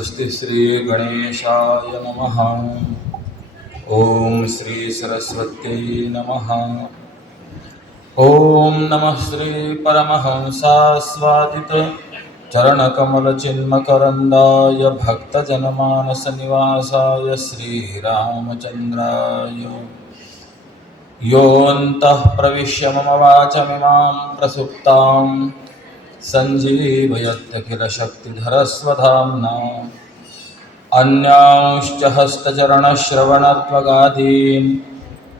स्वस्ति श्री गणेशाय नमः। ओम श्री सरस्वत्यै नमः। ओम नमः श्री परमहंसास्वादित चरणकमलचिन्मकरन्दाय भक्तजनमानसनिवासाय श्रीरामचन्द्राय योऽन्तः प्रविश्य मम वाचमिमां प्रसुप्तां सञ्जीवयत्यखिलशक्तिधरस्वधाम्ना अन्यांश्च हस्तचरणश्रवणत्वगादीन्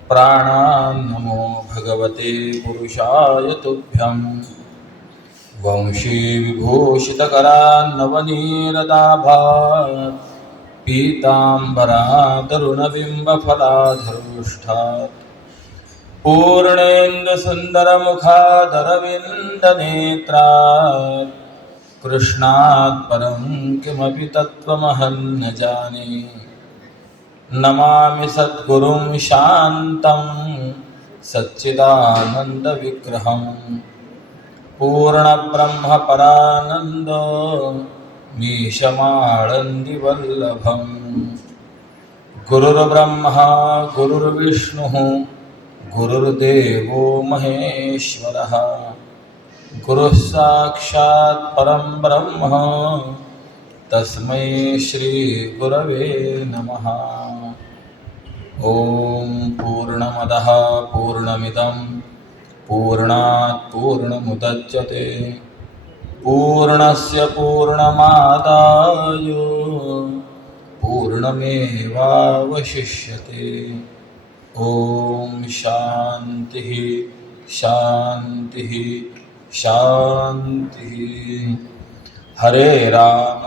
प्राणान् नमो भगवते पुरुषाय तुभ्यं। वंशीविभूषितकरान्नवनीरदाभात् पीताम्बरातरुणबिम्बफलाधरोष्ठात् पूर्णेन्दुसुन्दरमुखादरविन्दनेत्रात् कृष्णात् परं किमपि तत्त्वमहं न जाने। नमामि सद्गुरुं शान्तं सच्चिदानन्दविग्रहं पूर्णब्रह्मपरानन्दो मीशमाळन्दिवल्लभं। गुरुर्ब्रह्मा गुरुर्विष्णुः गुरुर्देवो महेश्वरः गुरुः साक्षात् परं ब्रह्म तस्मै श्री गुरवे नमः। ओम पूर्णमदः पूर्णमिदं पूर्णात् पूर्णमुदच्यते पूर्णस्य पूर्णमादाय पूर्णमेवावशिष्यते। ओम शांति शांति शांति। हरे राम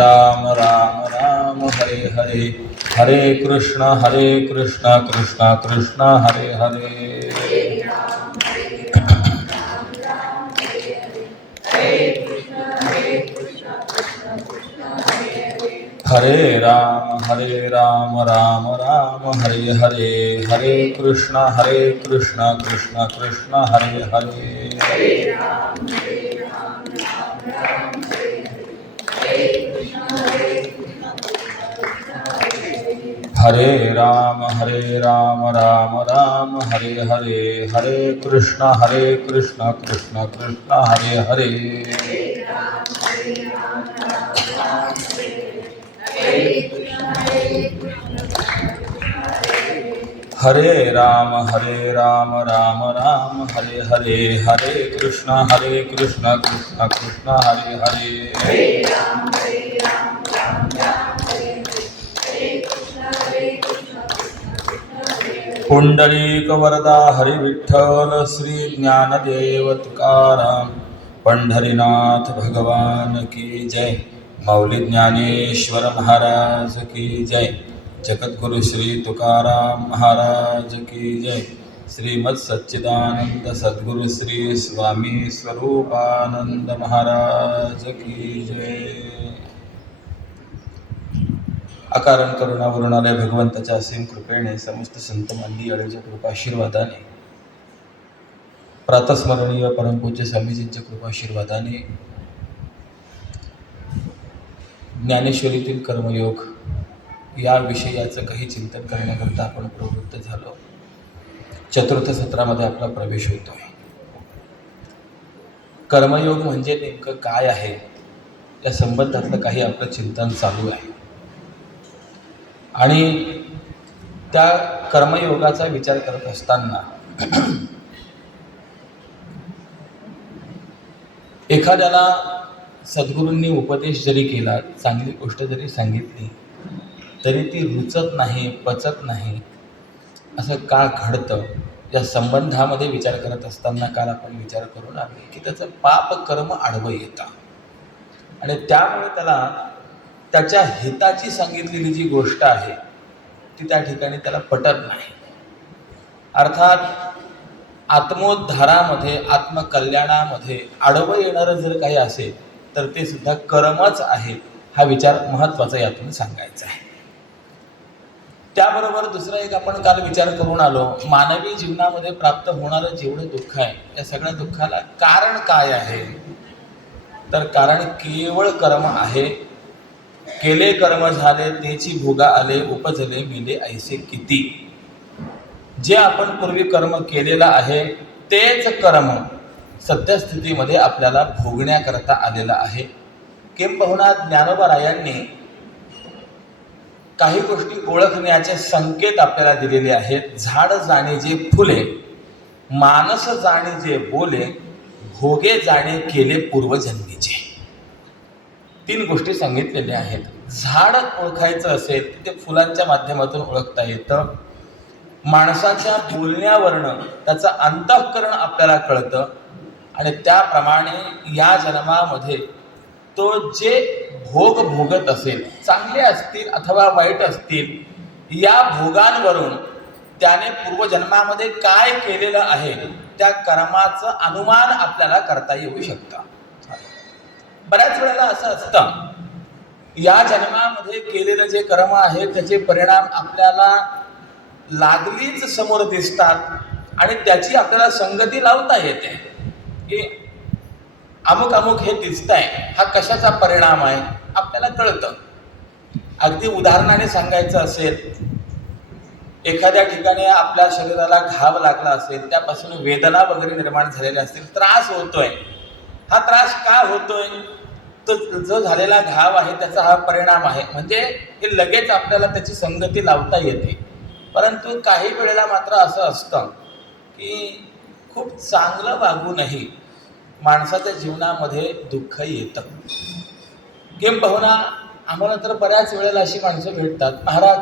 राम राम हरे हरे, हरे कृष्ण कृष्ण कृष्ण हरे हरे। हरे राम राम राम हरे हरे, हरे कृष्ण कृष्ण कृष्ण हरे हरे। हरे राम राम राम हरे हरे, हरे कृष्ण कृष्ण कृष्ण हरे हरे। हरे राम राम राम हरे हरे, हरे कृष्ण कृष्ण कृष्ण हरे हरे। पुंडलीक वरदा हरि विठ्ठल श्री ज्ञानदेव तुकाराम पंढरीनाथ भगवान की जय। मौली ज्ञानेश्वर महाराज की जय। जगद्गुरु श्री तुकाराम महाराज की जय। श्रीमद सच्चिदानंद सद्गुरु श्री स्वामी स्वरूपानंद महाराज की जय। अकारण करुणा वरुणालय भगवंताच्या असीम कृपेने समस्त संत मांडी अळीच्या कृपाशीर्वादाने प्रातस्मरणीय परमपूज्य स्वामीजींच्या कृपाशीर्वादाने ज्ञानेश्वरीतील कर्मयोग या विषयाचं काही चिंतन करण्याकरता आपण प्रवृत्त झालो। चतुर्थ सत्रामध्ये आपला प्रवेश होतोय। कर्मयोग म्हणजे नेमकं काय आहे या संबंधातलं काही आपलं चिंतन चालू आहे आणि त्या कर्मयोगाचा विचार करत असताना एखाद्याला सद्गुरूंनी उपदेश जरी केला, चांगली गोष्ट जरी सांगितली तरी ती रुचत नाही, पचत नाही, असं का घडतं या संबंधामध्ये विचार करत असताना काल आपण विचार करून आले की त्याचं पाप कर्म आडवं येतं आणि त्यामुळे त्याला त्याच्या हिताची सांगितलेली जी गोष्ट आहे ती त्या ठिकाणी त्याला पटत नाही। अर्थात आत्मोद्धारामध्ये आत्मकल्याणामध्ये आडवं येणारं जर काही असेल तर ते सुद्धा कर्मच आहे, हा विचार महत्त्वाचा यातून सांगायचा आहे। त्याबरोबर दुसरा एक आपण काल विचार करून आलो, मानवी जीवनामध्ये प्राप्त होणारं जेवढं दुःख आहे या सगळ्या दुःखाला कारण काय आहे, तर कारण केवळ कर्म आहे। केले कर्म झाले तेची भोगा आले, उपजले मिले ऐसे किती. जे आपण पूर्वी कर्म केलेलं आहे तेच कर्म सत्यस्थितीमध्ये आपल्याला भोगण्याकरता आलेलं आहे. किंबहुना ज्ञानोबारायांनी काही गोष्टी ओळखण्याचे संकेत आपल्याला दिलेले आहेत. झाड जाणे जे फुले, मानस जाणे जे बोले, भोगे जाणे केले पूर्वजन्मीचे. 3 गोष्टी सांगितलेल्या आहेत. झाड ओळखायचं असेल तर ते फुलांच्या माध्यमातून ओळखता येतं. माणसाच्या बोलण्यावरनं त्याचं अंतःकरण आपल्याला कळतं आणि त्याप्रमाणे या जन्मामध्ये तो जे भोग भोगत असेल, चांगले असतील अथवा वाईट असतील, या भोगांवरून त्याने पूर्वजन्मामध्ये काय केलेलं आहे त्या कर्माचं अनुमान आपल्याला करता येऊ शकतं. बऱ्याच वेळेला असं असतं, या जन्मामध्ये केलेलं जे कर्म आहे त्याचे परिणाम आपल्याला लागलीच समोर दिसतात आणि त्याची आपल्याला संगती लावता येते की अमुक अमुक हे दिसतंय, हा कशाचा परिणाम आहे आपल्याला कळतं. अगदी उदाहरणाने सांगायचं असेल, एखाद्या ठिकाणी आपल्या शरीराला घाव लागला असेल, त्यापासून वेदना वगैरे निर्माण झालेल्या असतील, त्रास होतोय. हा त्रास का होतोय? तो जो झालेला घाव आहे त्याचा हा परिणाम आहे. म्हणजे हे लगेच आपल्याला त्याची संगती लावता येते. परंतु काही वेळेला मात्र असं असतं की खूप चांगलं वागूनही माणसाच्या जीवनामध्ये दुःख येतं. किंबहुना आम्हाला तर बऱ्याच वेळेला अशी माणसं भेटतात, महाराज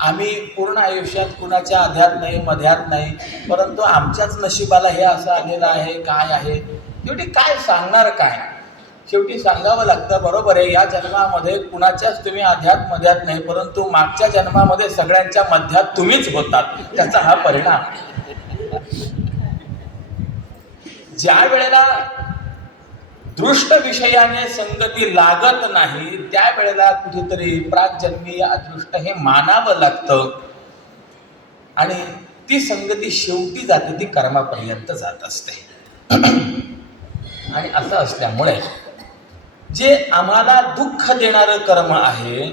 आम्ही पूर्ण आयुष्यात कुणाच्या अध्यात नाही मध्यात नाही, परंतु आमच्याच नशिबाला हे असं आलेलं आहे, काय आहे. शेवटी काय सांगणार काय? शेवटी सांगावं लागतं, बरोबर आहे, या जन्मामध्ये कुणाच्याच तुम्ही अध्यात मध्यात नाही, परंतु मागच्या जन्मामध्ये सगळ्यांच्या मध्यात तुम्हीच होतात, त्याचा हा परिणाम. ज्या वेळेला दृष्ट विषयाने संगती लागत नाही त्यावेळेला कुठेतरी प्रागजन्मीय अदृष्ट हे मानावं लागतं आणि ती संगती शेवटी जाते, ती कर्मापर्यंत जात असते. आणि असं असल्यामुळे जे आम्हाला दुःख देणारं कर्म आहे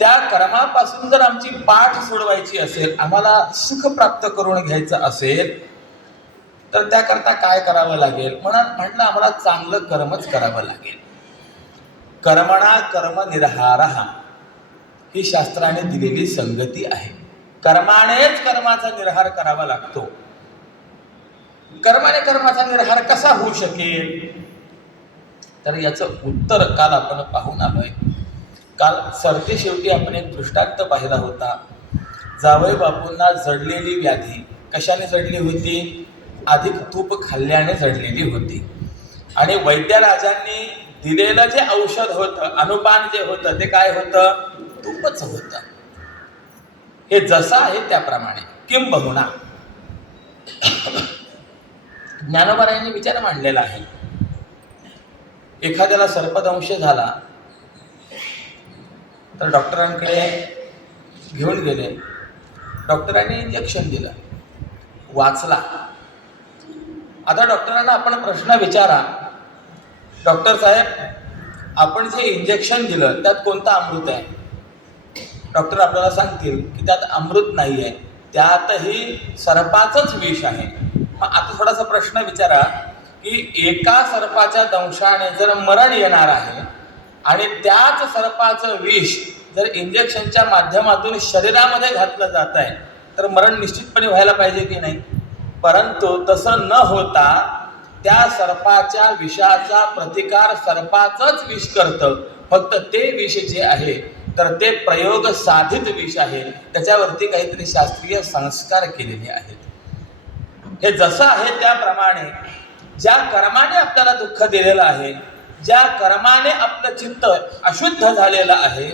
त्या कर्मापासून जर आमची पाठ सोडवायची असेल, आम्हाला सुख प्राप्त करून घ्यायचं असेल, तर त्याकरता काय करावं लागेल? म्हटलं आम्हाला चांगलं कर्मच करावं लागेल. कर्मणा कर्म निर्हारः ही शास्त्राने दिलेली संगती आहे. कर्मानेच कर्माचा निर्हार करावा लागतो. कर्माने कर्माचा निर्हार कसा होऊ शकेल? तर याचं उत्तर काल आपण पाहून आलोय. काल सरते शेवटी आपण एक दृष्टांत पाहिला होता. जावई बापूंना जडलेली व्याधी कशाने जडली होती? अधिक तूप खाल्ल्याने जडलेली होती. आणि वैद्यराजांनी दिलेलं जे औषध होतं, अनुपान जे होतं, ते काय होतं? तूपच होतं. हे जसं आहे त्याप्रमाणे. किंबहुना ज्ञानोबारायांनी विचार मांडलेला आहे. एखाद्याला सर्पदंश झाला तर डॉक्टरांकडे घेऊन गेले. डॉक्टरांनी इंजेक्शन दिलं, वाचला. आता डॉक्टरांना आपण प्रश्न विचारा, डॉक्टर साहेब आपण जे इंजेक्शन दिलं त्यात कोणतं अमृत आहे? डॉक्टर आपल्याला सांगतील की त्यात अमृत नाही आहे, त्यातही सर्पाचंच विष आहे. मग आता थोडासा प्रश्न विचारा की एका सर्पाच्या दंशाने जर मरण येणार आहे आणि त्याच सर्पाचं विष जर इंजेक्शनच्या माध्यमातून शरीरामध्ये घातलं जात आहे तर मरण निश्चितपणे व्हायला पाहिजे की नाही? परंतु तसं न होता त्या सर्पाच्या विषाचा प्रतिकार सर्पाचंच विष करतं. फक्त ते विष जे आहे तर ते प्रयोग साधित विष आहे, त्याच्यावरती काहीतरी शास्त्रीय संस्कार केलेले आहेत. हे जसं आहे त्याप्रमाणे ज्या कर्माने आपल्याला दुःख दिलेलं आहे, ज्या कर्माने आपलं चित्त अशुद्ध झालेलं आहे,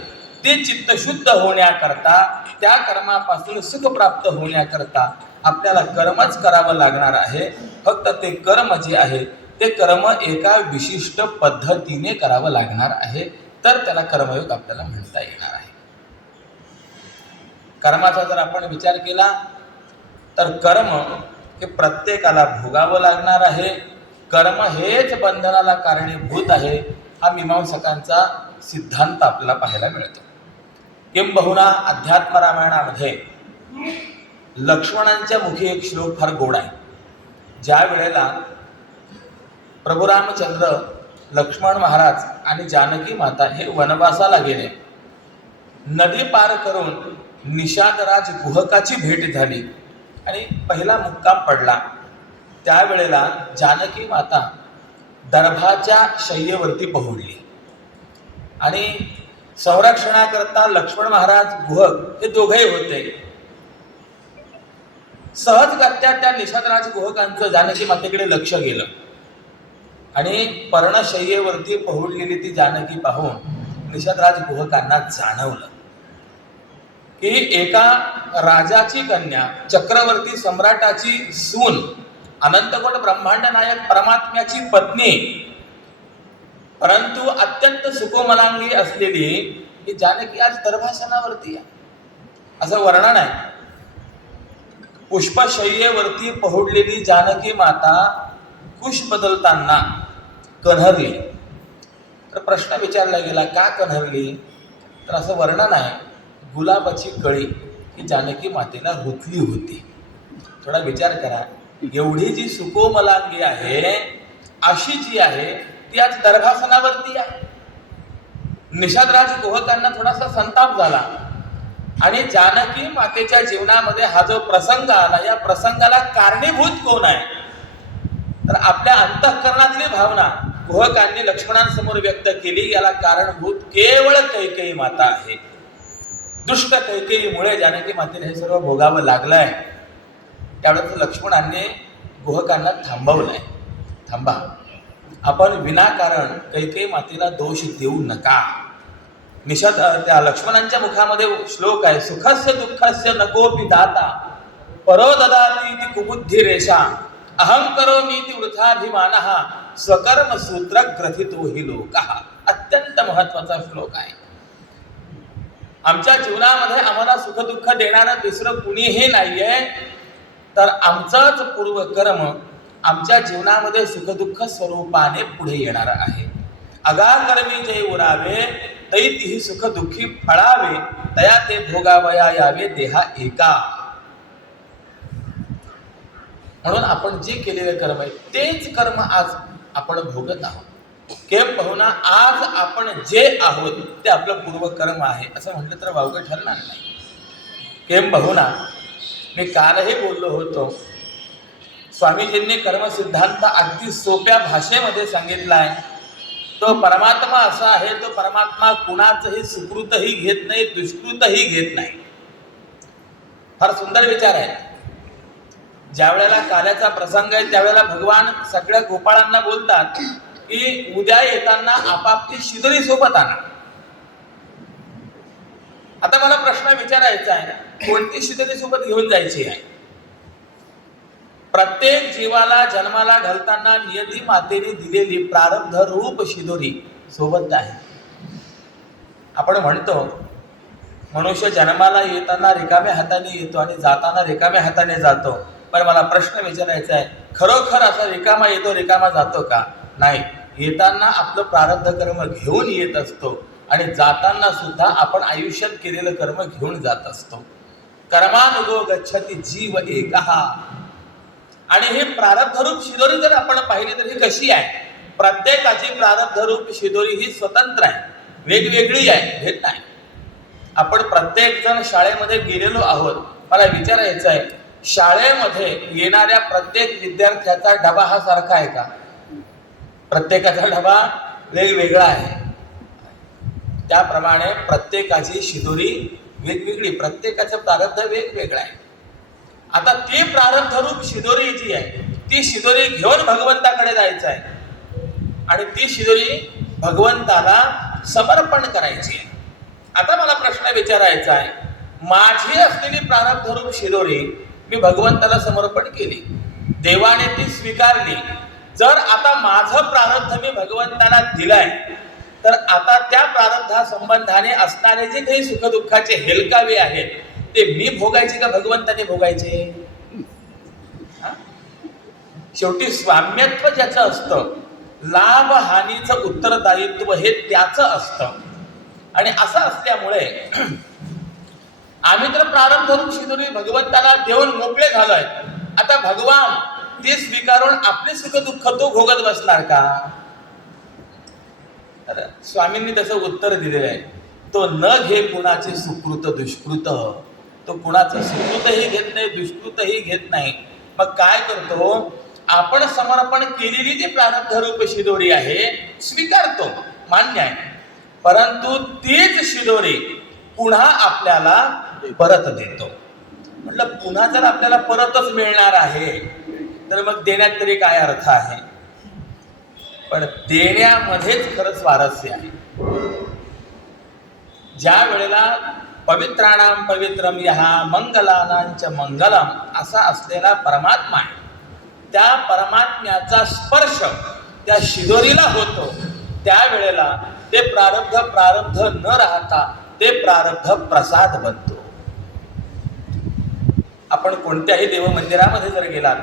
ते चित्त शुद्ध होण्याकरता, त्या कर्मापासून सुख प्राप्त होण्याकरता आपल्याला कर्मच करावं लागणार आहे. फक्त ते कर्म जे आहे ते कर्म एका विशिष्ट पद्धतीने करावं लागणार आहे, तर त्याला कर्मयोग आपल्याला म्हणता येणार आहे. कर्माचा जर आपण विचार केला तर कर्म हे प्रत्येकाला भोगावं लागणार आहे. कर्म हेच बंधनाला कारणीभूत आहे, हा मीमांसकांचा सिद्धांत आपल्याला पाहायला मिळतो. किंबहुना अध्यात्म रामायणामध्ये लक्ष्मणांच्या मुखी एक श्लोक फार गोड आहे. ज्या वेळेला प्रभू रामचंद्र, लक्ष्मण महाराज आणि जानकी माता हे वनवासाला गेले, नदी पार करून निषादराज गुहकाची भेट झाली आणि पहिला मुक्काम पडला. त्यावेळेला जानकी माता दर्भाच्या शय्येवरती पहुडली आणि संरक्षणाकरता लक्ष्मण महाराज, गुहक हे दोघेही होते. सहजगत्या त्या निषादराज गुहकांचं जानकी मातेकडे लक्ष गेलं आणि पर्णशय्येवरती पहुडलेली ती जानकी पाहून निषादराज गुहकांना जाणवलं की एका राजाची कन्या, चक्रवर्ती सम्राटाची सून, अनंतकोट ब्रह्मांड नायक परमात्म्याची पत्नी, परंतु अत्यंत सुकोमलांगी असलेली ही जानकी आज दर्भासनावरती आहे, असं वर्णन आहे. पुष्पशय्येवरती पहुडलेली जानकी माता कुश बदलताना कन्हरली. तर प्रश्न विचारला गेला, का कन्हरली? तर असं वर्णन आहे, गुलाबाची कळी ही जानकी मातेला रुतली होती. थोडा विचार करा, एवढी जी सुकोमलांगी आहे अशी जी आहे ती आज दर्भासनावरती आहे. निषादराज गुहकांना थोडासा संताप झाला आणि जानकी मातेच्या जीवनामध्ये हा जो प्रसंग आला, या प्रसंगाला कारणीभूत कोण आहे? तर आपल्या अंतःकरणातली भावना गुहकांनी लक्ष्मणांसमोर व्यक्त केली. याला कारणभूत केवळ कैकेयी माता आहे. दुष्ट कैकेयीमुळे जानकी मातेला हे सर्व भोगावं लागलंय. त्यावेळेस लक्ष्मणांनी गुहकांना थांबवलंय. थांबा, आपण विनाकारण कैकेयी मातेला दोष देऊ नका. त्या लक्ष्मणांच्या मुखामध्ये श्लोक आहे, सुखस्य दुःखस्य नकोपि दाता परो ददाति इति कुबुद्धी रेषा अहं करोमि इति वृथाभिमानः स्वकर्म सूत्र ग्रथितो हि लोकः. अत्यंत महत्वाचा श्लोक आहे. आमच्या जीवनामध्ये आम्हाला सुखदुःख देणारं दुसरं कुणीही नाहीये, तर आमचंच पूर्वकर्म आमच्या जीवनामध्ये सुखदुःख स्वरूपाने पुढे येणार आहे. अगाकर्मी जे उरावे तै तिही सुख दुःखी फळावे, तया ते भोगावया यावे देहा एका. म्हणून आपण जे केलेले कर्म आहे तेच कर्म आज आपण भोगत आहोत. किंबहुना आज आपण जे आहोत ते आपलं पूर्वकर्म आहे असं म्हटलं तर वावगं ठरणार नाही. किंबहुना मी कालही बोललो होतो, स्वामीजींनी कर्मसिद्धांत अगदी सोप्या भाषेमध्ये सांगितला आहे. तो परमात्मा असा आहे, तो परमात्मा कुणाचंही सुकृतही घेत नाही, दुष्कृतही घेत नाही. फार सुंदर विचार आहे. ज्या वेळेला काल्याचा प्रसंग आहे त्यावेळेला भगवान सगळ्या गोपाळांना बोलतात की उद्या येताना आपापली शिदोरी सोबत आणा. आता मला प्रश्न विचारायचा आहे, कोणती शिदोरी सोबत घेऊन जायची आहे? प्रत्येक जीवाला जन्माला घालताना नियती मातेने दिलेली प्रारब्ध रूप शिदोरी सोबत आहे. आपण म्हणतो मनुष्य जन्माला येताना रिकाम्या हाताने येतो आणि जाताना रिकाम्या हाताने जातो. पण मला प्रश्न विचारायचा आहे, खरोखर असा रिकामा येतो रिकामा जातो का? नाही. येताना आपलं प्रारब्ध कर्म घेऊन येत असतो आणि जाताना सुद्धा आपण आयुष्यात केलेलं कर्म घेऊन जात असतो. कर्मानुगो गच्छति जीव एकः. आणि हे प्रारब्धरूप शिदोरी जर आपण पाहिली तर ही कशी आहे? प्रत्येकाची प्रारब्धरूप शिदोरी ही स्वतंत्र आहे, वेगवेगळी आहे, भेट नाही. आपण प्रत्येक जण शाळेमध्ये गेलेलो आहोत. मला विचारायचं आहे, शाळेमध्ये येणाऱ्या प्रत्येक विद्यार्थ्याचा डबा हा सारखा आहे का? प्रत्येकाचा डबा वेगवेगळा आहे. त्याप्रमाणे प्रत्येकाची शिदोरी वेगवेगळी, प्रत्येकाचं प्रारब्ध वेगवेगळं आहे. आता ती प्रारब्धरूप शिदोरी जी आहे ती शिदोरी घेऊन भगवंताकडे जायचं आहे आणि ती शिदोरी भगवंताला समर्पण करायची आहे. आता मला प्रश्न विचारायचा आहे, माझी असलेली प्रारब्धरूप शिदोरी मी भगवंताला समर्पण केली, देवाने ती स्वीकारली. जर आता माझं प्रारब्ध मी भगवंताला दिलाय तर आता त्या प्रारब्धा संबंधाने असणारे जे काही सुखदुःखाचे हेलकावे आहेत ते मी भोगायचे का भगवंताने भोगायचे? शेवटी स्वाम्यत्व ज्याचं असतं, लाभ हानीचं उत्तरदायित्व हे त्याचं असतं. आणि असं असल्यामुळे आम्ही तर प्रारंभ धरून शिदोरी भगवंताला देऊन मोकळे झालोय. आता भगवान ते स्वीकारून आपले सुख दुःख तो भोगत बसणार का? तर स्वामींनी त्याचं उत्तर दिलेलं आहे, तो न घे कुणाचे सुकृत दुष्कृत. तो कुणाचं सुकृतही घेत नाही, दुष्कृतही घेत नाही. मग काय करतो? आपण समर्पण केलेली जी प्रारब्ध रूप शिदोरी आहे स्वीकारतो, मान्य आहे. परंतु तीच शिदोरी पुन्हा आपल्याला परत देतो. म्हटलं पुन्हा जर आपल्याला परतच मिळणार आहे तर मग देण्यात तरी काय अर्थ आहे? पण देण्यामध्येच खरं स्वारस्य आहे. ज्या वेळेला पवित्राणाम पवित्रम यः मंगलानांच मंगलम असा असलेला परमात्मा आहे, त्या परमात्म्याचा स्पर्श त्या शिदोरीला होतो, त्यावेळेला ते प्रारब्ध न राहता ते प्रारब्ध प्रसाद बनतो. आपण कोणत्याही देवमंदिरामध्ये जर गेलात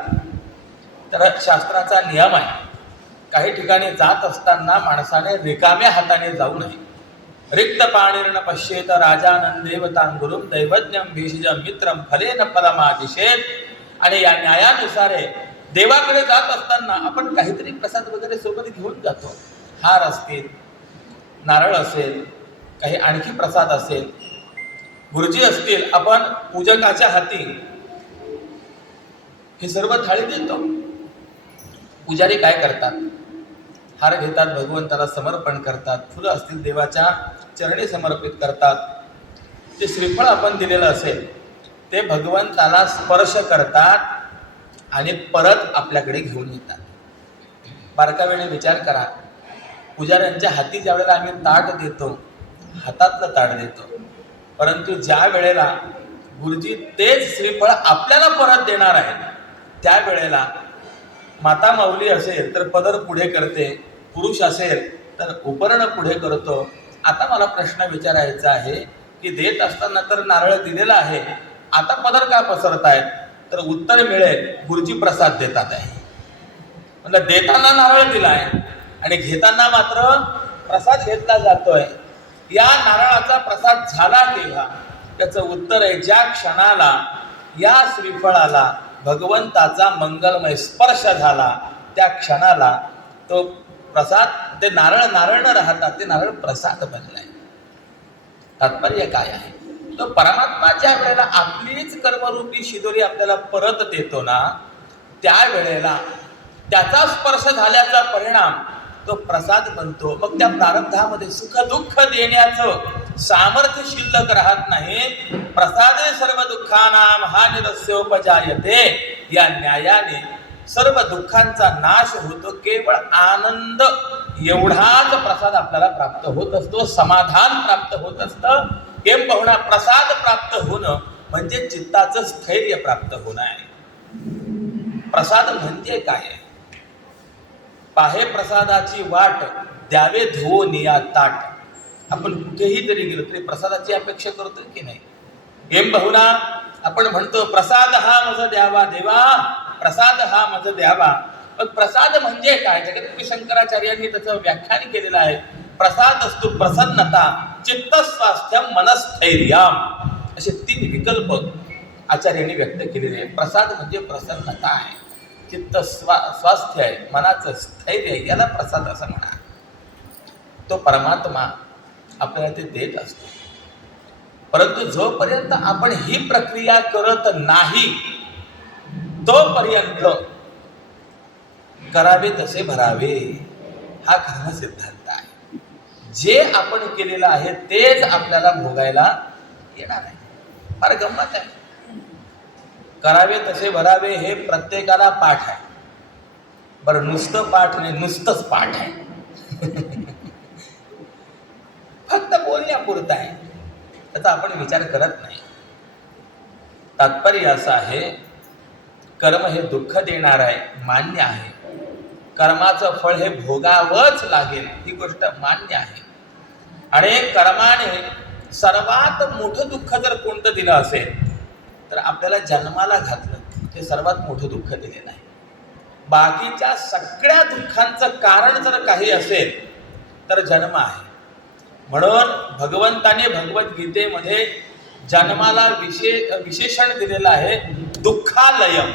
तर शास्त्राचा नियम आहे, काही ठिकाणी जात असताना माणसाने रिकाम्या हाताने जाऊ नये. रिक्त पाणीर्न पश्येत राजानं देवतांगुरुम दैवज्ञम भीषजम मित्रम फलेन फलमादिशेत. आणि या न्यायानुसार देवाकडे जात असताना आपण काहीतरी प्रसाद वगैरे सोबत घेऊन जातो. हार असतील, नारळ असेल, काही आणखी प्रसाद असेल, गुरुजी असतील, आपण पूजकाच्या हाती हे सर्व थाळी देतो. पुजारी काय करतात? हार घेतात, भगवंताला समर्पण करतात, फुलं असतील देवाच्या चरणी समर्पित करतात. जे श्रीफळ आपण दिलेलं असेल ते भगवंताला स्पर्श करतात आणि परत आपल्याकडे घेऊन येतात. बारकावेने विचार करा, पुजाऱ्यांच्या हाती ज्या वेळेला आम्ही ताट देतो, हातातलं ताट देतो, परंतु ज्या वेळेला गुरुजी तेच श्रीफळ आपल्याला परत देणार आहेत त्यावेळेला माता माऊली असेल तर पदर पुढे करते, पुरुष असेल तर उपर्ण पुढे करतो. आता मला प्रश्न विचारायचा आहे की देत असताना तर नारळ दिलेला आहे, आता पदर का पसरतायत? तर उत्तर मिळेल, गुरुजी प्रसाद देतात आहे. म्हणजे देताना नारळ दिलाय आणि घेताना मात्र प्रसाद घेतला जातोय. या नारळाचा प्रसाद झाला केव्हा? त्याचं उत्तर आहे, ज्या क्षणाला या श्रीफळाला भगवंताचा मंगलमय स्पर्श झाला त्या क्षणाला तो प्रसाद, ते नारळ न राहता ते नारळ प्रसाद बनलाय. तात्पर्य काय आहे? तो परमात्मा ज्या वेळेला आपलीच कर्मरूपी शिदोरी आपल्याला परत देतो ना, त्यावेळेला त्याचा स्पर्श झाल्याचा परिणाम तो प्रसाद बनतो. मग त्या प्रारब्धामध्ये सुख दुःख देण्याचं सामर्थ्य शिल्लक राहत नाही. प्रसादे सर्व दुःखानां हानिरस्योपजायते. या न्यायाने सर्व दुःखांचा नाश होतो. केवळ आनंद एवढाच प्रसाद आपल्याला प्राप्त होत असतो, समाधान प्राप्त होत असतं. केम पाहुणा प्रसाद प्राप्त होणं म्हणजे चित्ताचं स्थैर्य प्राप्त होणं आहे. प्रसाद म्हणजे काय? पाहे प्रसादाची वाट, द्यावे धुवो निया ताट. आपण कुठेही जरी गेलो तरी प्रसादाची अपेक्षा करतो की नाही? हेम बहुना आपण म्हणतो प्रसाद हा मज द्यावा देवा, प्रसाद हा मज द्यावा. पण प्रसाद म्हणजे काय? जगद्गुरु शंकराचार्यांनी त्याचं व्याख्यान केलेलं आहे. प्रसाद असतो प्रसन्नता, चित्तस्वास्थ्यम, मनस्थैर्यम, असे 3 विकल्प आचार्यांनी व्यक्त केलेले आहे. प्रसाद म्हणजे प्रसन्नता आहे, चित्त स्वास्थ्य आहे, मनाचं स्थैर्य आहे, याला प्रसाद असं म्हणा. तो परमात्मा आपल्याला ते देत असतो. परंतु जोपर्यंत आपण ही प्रक्रिया करत नाही तोपर्यंत करावे तसे भरावे हा खरा सिद्धांत आहे. जे आपण केलेलं आहे तेच आपल्याला भोगायला येणार आहे. फार गंमत आहे. करावे तसे भरावे हे प्रत्येकाला पाठ आहे. बरं, नुसतं पाठ नाही, नुसतंच पाठ आहे. फक्त बोलण्यापुरतं आहे, त्याचा आपण विचार करत नाही. तात्पर्य असं आहे, कर्म हे दुःख देणार आहे, मान्य आहे. कर्माचं फळ हे भोगावंच लागेल, ही गोष्ट मान्य आहे. आणि कर्माने सर्वात मोठं दुःख जर कोणतं दिलं असेल तर आपल्याला जन्माला घातलं ते सर्वात मोठं दुःख दिलेलं आहे. बाकीच्या सगळ्या दुःखांचं कारण जर काही असेल तर जन्म आहे. म्हणून भगवंताने भगवद्गीतेमध्ये जन्माला विशेषण दिलेलं आहे दुःखालयम.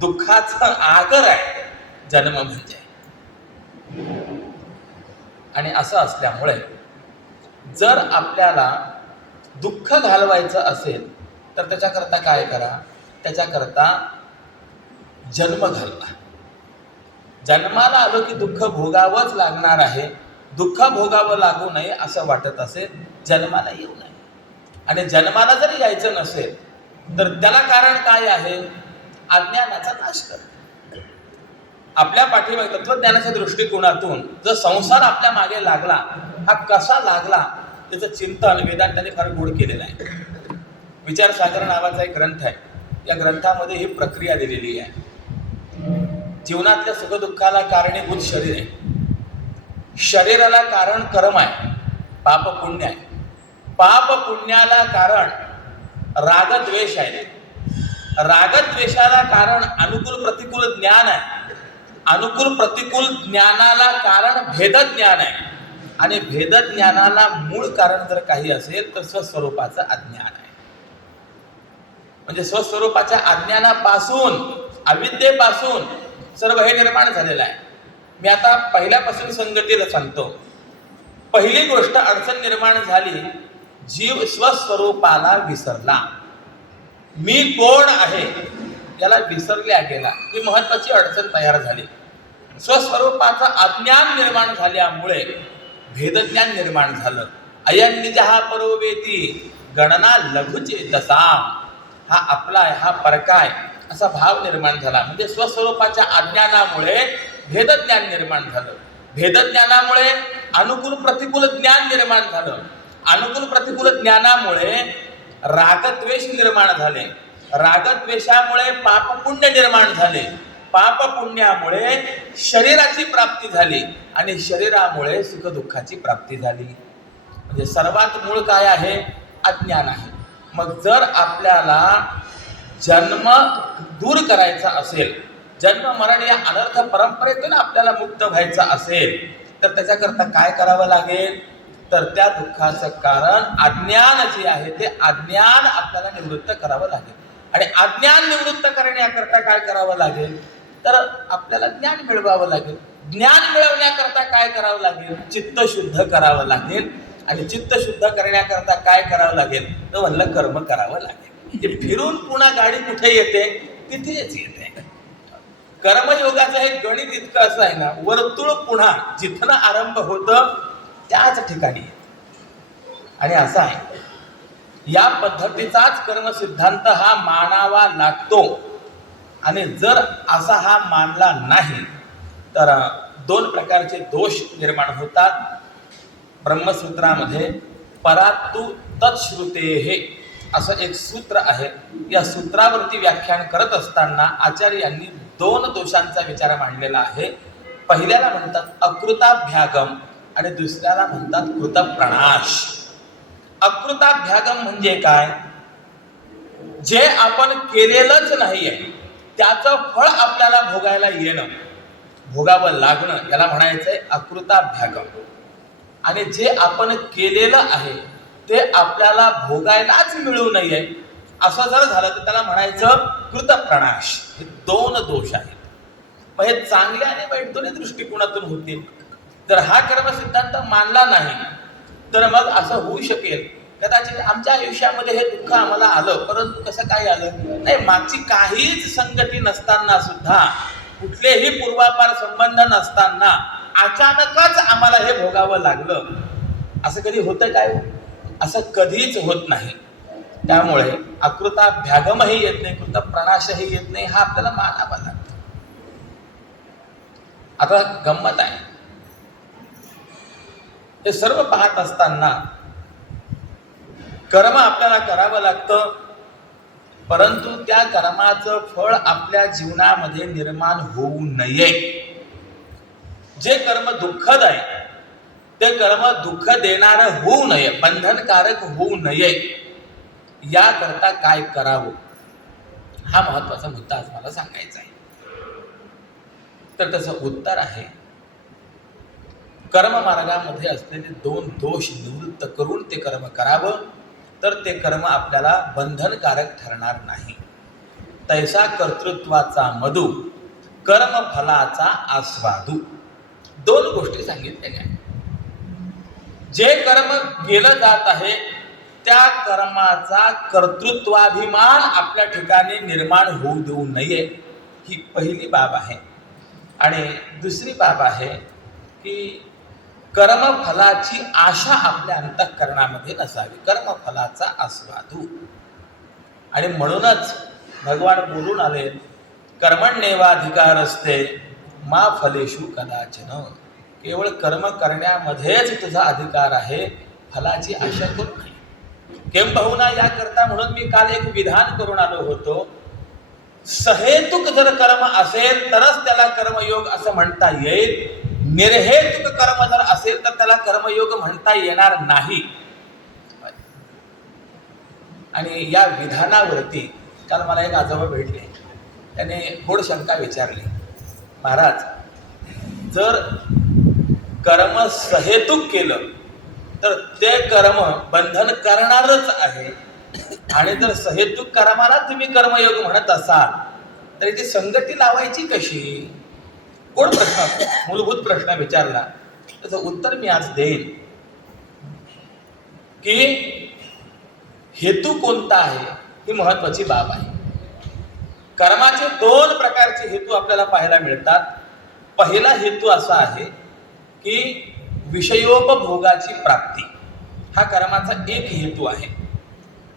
दुःखाचा आगर आहे जन्म म्हणजे. आणि असं असल्यामुळे जर आपल्याला दुःख घालवायचं असेल तर त्याच्याकरता काय करा? त्याच्याकरता जन्म घालवा. जन्माला आलो की दुःख भोगावंच लागणार आहे. दुःख भोगावं लागू नये असं वाटत असेल जन्माला येऊ नये. आणि जन्माला जरी यायचं नसेल तर त्याला कारण काय आहे? अज्ञानाचा नाश करणे. आपल्या पाठीमागे तत्वज्ञानाच्या दृष्टिकोनातून जर संसार आपल्या मागे लागला, हा कसा लागला त्याचं चिंतन वेदांताने फार गोड केलेलं आहे. विचारसागर नावाचा एक ग्रंथ आहे. या ग्रंथामध्ये ही प्रक्रिया दिलेली आहे. जीवनातल्या सुखदुःखाला कारणीभूत शरीर आहे. शरीराला कारण कर्म आहे, पाप पुण्य आहे. पाप पुण्याला कारण रागद्वेष आहे. रागद्वेषाला कारण अनुकूल प्रतिकूल ज्ञान आहे. अनुकूल प्रतिकूल ज्ञानाला कारण भेदज्ञान आहे. आणि भेदज्ञानाला मूळ कारण जर काही असेल तर स्वस्वरूपाचं अज्ञान आहे. म्हणजे स्वस्वरूपाच्या अज्ञानापासून, अविद्येपासून सर्व हे निर्माण झालेलं आहे. मी आता पहिल्यापासून संगतीला सांगतो. पहिली गोष्ट अडचण निर्माण झाली, जीव स्वस्वरूपाला विसरला. मी कोण आहे याला विसरल्या गेला. ही महत्वाची अडचण तयार झाली. स्वस्वरूपाचं अज्ञान निर्माण झाल्यामुळे भेदज्ञान निर्माण झालं. अयन निजहा परोवेती गणना लघुचेतसा. हा आपला आहे, हा परकाय असा भाव निर्माण झाला. म्हणजे स्वस्वरूपाच्या अज्ञानामुळे भेदज्ञान निर्माण झालं. भेदज्ञानामुळे अनुकूल प्रतिकूल ज्ञान निर्माण झालं. अनुकूल प्रतिकूल ज्ञानामुळे रागद्वेष निर्माण झाले. रागद्वेषामुळे पापपुण्य निर्माण झाले. पापपुण्यामुळे शरीराची प्राप्ती झाली आणि शरीरामुळे सुखदुःखाची प्राप्ती झाली. म्हणजे सर्वात मूळ काय आहे? अज्ञान आहे. मग जर आपल्याला जन्म दूर करायचा असेल, जन्म मरण या अनर्थ परंपरेतून आपल्याला मुक्त व्हायचं असेल तर त्याच्याकरता काय करावं लागेल? तर त्या दुःखाचं कारण अज्ञान जे आहे ते अज्ञान आपल्याला निवृत्त करावं लागेल. आणि अज्ञान निवृत्त करण्याकरता काय करावं लागेल? तर आपल्याला ज्ञान मिळवावं लागेल. ज्ञान मिळवण्याकरता काय करावं लागेल? चित्त शुद्ध करावं लागेल. आणि चित्त शुद्ध करण्याकरता काय करावं लागेल? तर म्हणलं कर्म करावं लागेल. म्हणजे फिरून पुन्हा गाडी कुठे येते? तिथेच येते. कर्मयोगाचं हे गणित इतकं असं आहे ना, वर्तुळ पुन्हा जिथनं आरंभ होतं त्याच ठिकाणी. आणि असं आहे, या पद्धतीचाच कर्म सिद्धांत हा मानावा लागतो. आणि जर असा हा मानला नाही तर दोन प्रकारचे दोष निर्माण होतात. ब्रह्मसूत्रामध्ये परात्तु तत्श्रुतेहे असं एक सूत्र आहे. या सूत्रावरती व्याख्यान करत असताना आचार्यांनी दोन दोषांचा विचार मांडलेला आहे. पहिल्याला म्हणतात अकृताभ्यागम आणि दुसऱ्याला म्हणतात कृतप्रणाश. अकृताभ्यागम म्हणजे काय? जे आपण केलेलंच नाहीये त्याचं फळ आपल्याला भोगायला येणं, भोगावं लागणं, याला म्हणायचंय अकृताभ्यागम. आणि जे आपण केलेलं आहे ते आपल्याला भोगायलाच मिळू नये असं जर झालं तर त्याला म्हणायचं कृतप्रणाश. हे दोन दोष आहेत. मग हे चांगल्या आणि वाईट दोन्ही दृष्टिकोनातून होतील. जर हा कर्म सिद्धांत मानला नाही तर मग असं होऊ शकेल, कदाचित आमच्या आयुष्यामध्ये हे दुःख आम्हाला आलं, परंतु कसं काय आलं? नाही, मागची काहीच संगती नसताना सुद्धा, कुठलेही पूर्वापार संबंध नसताना अचानकच आम्हाला हे भोगावं लागलं. असं कधी होतं काय? असं कधीच होत नाही. त्यामुळे अकृताभ्यागमही येत नाही, कृतप्रणाशही येत नाही. हा आपल्याला मानावा लागतो. आता गंमत आहे, हे सर्व पाहत असताना कर्म आपल्याला करावं लागतं, परंतु त्या कर्माचं फळ आपल्या जीवनामध्ये निर्माण होऊ नये. जे कर्म दुःखद आहे ते कर्म दुःख देणारं होऊ नये, बंधनकारक होऊ नये, याकरता काय करावं हा महत्वाचा मुद्दा आज मला सांगायचा आहे. तर त्याचं उत्तर आहे, कर्ममार्गामध्ये असलेले 2 दोष निवृत्त करून ते कर्म करावं, तर ते कर्म आपल्याला बंधनकारक ठरणार नाही. तैसा कर्तृत्वाचा मधु, कर्मफलाचा आस्वादू. 2 गोष्टी सांगितलेल्या आहेत. जे कर्म केलं जात आहे त्या कर्माचा कर्तृत्वाभिमान आपल्या ठिकाणी निर्माण होऊ देऊ नये, ही पहिली बाब आहे. आणि दुसरी बाब आहे की कर्मफलाची आशा आपल्या अंतःकरणामध्ये नसावी, कर्मफलाचा आस्वादू. आणि म्हणूनच भगवान बोलून आले, कर्मण्येवाधिकारस्ते मा फलेषु कदाचन. केवळ कर्म करण्यामध्येच तुझा अधिकार आहे, फलाची आशा करू नये. किंबहुना याकरता म्हणून मी काल एक विधान करून आलो होतो, सहेतुक जर कर्म असेल तरच त्याला कर्मयोग असं म्हणता येईल. निर्हेतुक कर्म जर असेल तर त्याला कर्मयोग म्हणता येणार नाही. आणि या विधानावरती काल मला एक आजोबा भेटले. त्याने गोड शंका विचारली, महाराज, जर कर्म सहेतुक केलं तर ते कर्म बंधन करणारच आहे, आणि जर सहेतुक कर्माला तुम्ही कर्मयोग म्हणत असाल तर ती संगती लावायची कशी? कोण प्रश्न, मूलभूत प्रश्न विचारला. त्याचं उत्तर मी आज देईन की हेतू कोणता आहे ही महत्वाची बाब आहे. कर्माचे 2 प्रकारचे हेतू आपल्याला पाहायला मिळतात. पहिला हेतू असा आहे की विषयोपभोगाची प्राप्ती, हा कर्माचा एक हेतू आहे.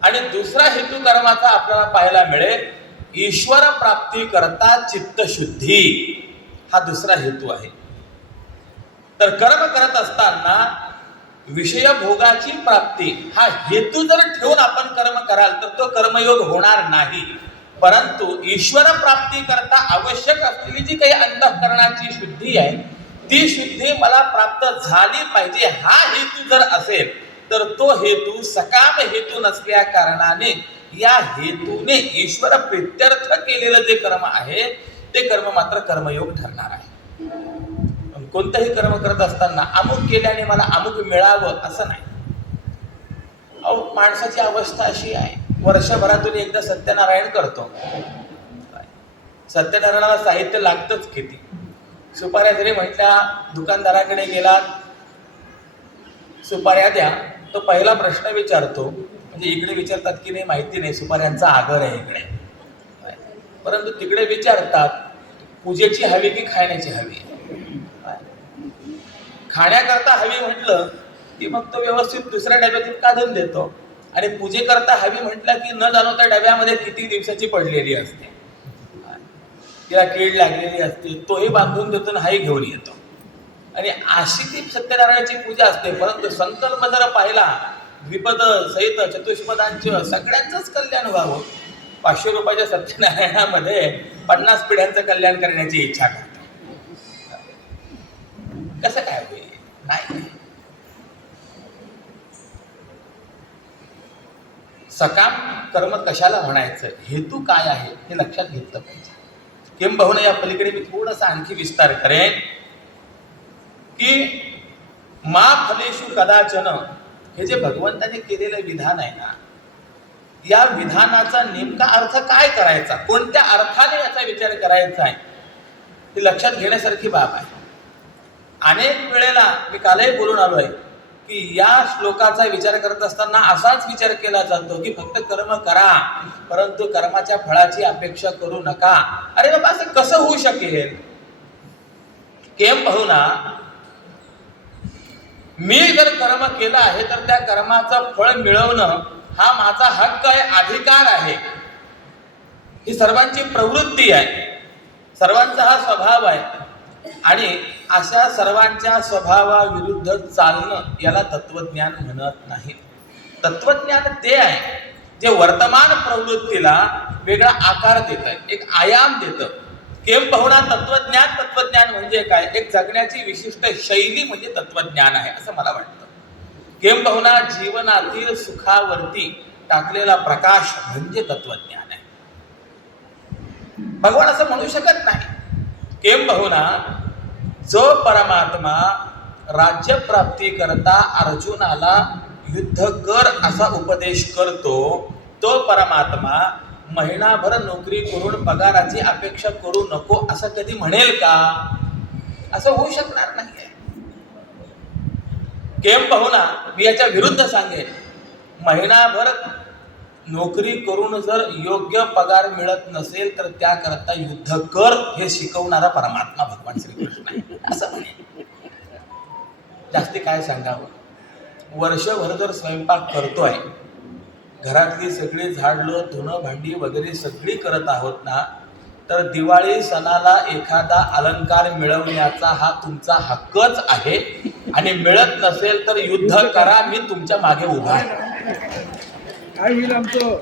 आणि दुसरा हेतू कर्माचा आपल्याला पाहायला मिळेल, ईश्वर प्राप्ती करता चित्तशुद्धी, हा दुसरा हेतू आहे. तर कर्म करत असताना विषयभोगाची प्राप्ती हा हेतू जर ठेवून आपण कर्म कराल तर तो कर्मयोग होणार नाही. परंतु ईश्वर प्राप्ती करता आवश्यक असलेली जी काही अंतःकरणाची शुद्धी आहे ती शुद्धी मला प्राप्त झाली पाहिजे, हा हेतू जर असेल तर तो हेतू सकाम हेतू नसल्या कारणाने या हेतूने ईश्वर प्रीत्यर्थ केलेलं जे कर्म आहे ते कर्म मात्र कर्मयोग ठरणार आहे. कोणतंही कर्म करत असताना अमुक केल्याने मला अमुक मिळावं असं नाही. अहो, माणसाची अवस्था अशी आहे, वर्षभरातून एकदा सत्यनारायण करतो. सत्यनारायणाला साहित्य लागतंच किती. सुपाऱ्या जरी म्हटल्या, दुकानदाराकडे गेलात, सुपाऱ्या द्या, तो पहिला प्रश्न विचारतो. म्हणजे इकडे विचारतात की नाही माहिती नाही, सुपाऱ्यांचा आगर आहे इकडे, परंतु तिकडे विचारतात पूजेची हवी की खाण्याची हवी. खाण्याकरता हवी म्हटलं की मग तो व्यवस्थित दुसऱ्या डब्यातून काढून देतो, आणि पूजेकरता हवी म्हटलं की न जाणो त्या डब्यामध्ये किती दिवसाची पडलेली असते, तिला कीड लागलेली असते, तोही बांधून देतो हाही घेऊन येतो. आणि अशी ती सत्यनारायणाची पूजा असते. परंतु संकल्प जर पाहिला, द्विपद सहित चतुष्पदांचं सगळ्यांचंच कल्याण व्हावं, 500 रुपयाच्या सत्यनारायणामध्ये 50 पिढ्यांचं कल्याण करण्याची इच्छा करतो. कसं काय होईल? नाही. सकाम कर्म कशाला म्हणायचं, हेतू काय आहे हे लक्षात घेतलं पाहिजे. किंबहुना या पलीकडे मी थोडासा आणखी विस्तार करेन की मा फलेषु कदाचन हे जे भगवंताने केलेलं विधान आहे ना, या विधानाचा नेमका अर्थ काय करायचा, कोणत्या अर्थाने याचा विचार करायचा आहे हे लक्षात घेण्यासारखी बाब आहे. अनेक वेळेला मी कालही बोलून आलोय की या श्लोकाचा विचार करत असताना असाच विचार केला जातो की फक्त कर्म करा परंतु कर्माच्या फळाची अपेक्षा करू नका. अरे बाबा, असं कसं होऊ शकेल? किंबहुना मी जर कर्म केलं आहे तर त्या कर्माचं फळ मिळवणं हा माझा हक्क आहे, अधिकार आहे. ही सर्वांची प्रवृत्ती आहे, सर्वांचा हा स्वभाव आहे. आणि अशा सर्वांच्या स्वभावाविरुद्ध चालणं याला तत्वज्ञान म्हणत नाही. तत्वज्ञान ते आहे जे वर्तमान प्रवृत्तीला वेगळा आकार देतं, एक आयाम देतं. किंबहुना तत्वज्ञान म्हणजे काय? एक जगण्याची विशिष्ट शैली म्हणजे तत्वज्ञान आहे असं मला वाटतं. किंबहुना जीवनातील सुखावरती टाकलेला प्रकाश म्हणजे तत्वज्ञान आहे. भगवान असं म्हणू शकत नाही. किंबहुना जो परमात्मा राज्यप्राप्ती करता अर्जुनाला युद्ध कर असा उपदेश करतो, तो परमात्मा महिनाभर नोकरी करून पगाराची अपेक्षा करू नको असं कधी म्हणेल का? असं होऊ शकणार नाही. किंबहुना मी याच्या विरुद्ध सांगेन, महिनाभर नोकरी करून जर योग्य पगार मिळत नसेल तर त्याकरता युद्ध कर हे शिकवणारा परमात्मा भगवान श्रीकृष्ण आहे असं म्हणेल. जास्ती काय सांगावं. वर्षभर जर स्वयंपाक करतोय, घरातली सगळी झाडलं धुणं भांडी वगैरे सगळी करत आहोत ना, तर दिवाळी सणाला एखादा अलंकार मिळवण्याचा हा तुमचा हक्कच आहे. आणि मिळत नसेल तर युद्ध करा, मी तुमच्या मागे उभा आहे. काय होईल आमचं?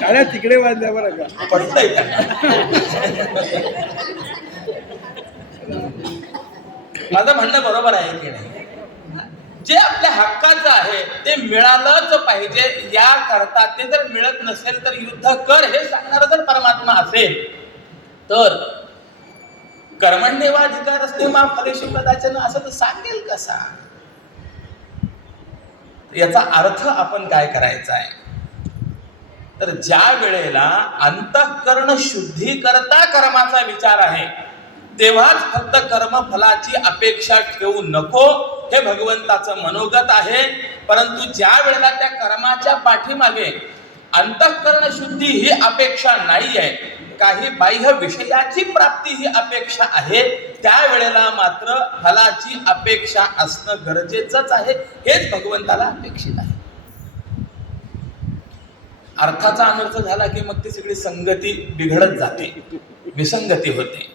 काय तिकडे वाजल्या बरं का? पडतंय त्यांना. माझं म्हणणं बरोबर आहे की नाही? जे आपल्या हक्काचं आहे ते मिळालंच पाहिजे. या करता ते जर मिळत नसेल तर युद्ध कर हे सांगणारा जर परमात्मा असेल तर कर्मण्येवाधिकार असते मा फलेषु कदाचन असं तर सांगेल कसा? याचा अर्थ आपण काय करायचा आहे तर ज्या वेळेला अंतःकरण शुद्धी करता कर्माचा विचार आहे तेव्हाच फक्त कर्मफलाची अपेक्षा ठेवू नको हे भगवंताचं मनोगत आहे. परंतु ज्या वेळेला त्या कर्माच्या पाठीमागे अंतःकरण शुद्धी ही अपेक्षा नाही आहे, काही बाह्य विषयाची प्राप्ती ही अपेक्षा आहे, त्यावेळेला मात्र फलाची अपेक्षा असणं गरजेचंच आहे. हेच भगवंताला अपेक्षित आहे. अर्थाचा अनर्थ झाला की मग ती सगळी संगती बिघडत जाते, विसंगती होते.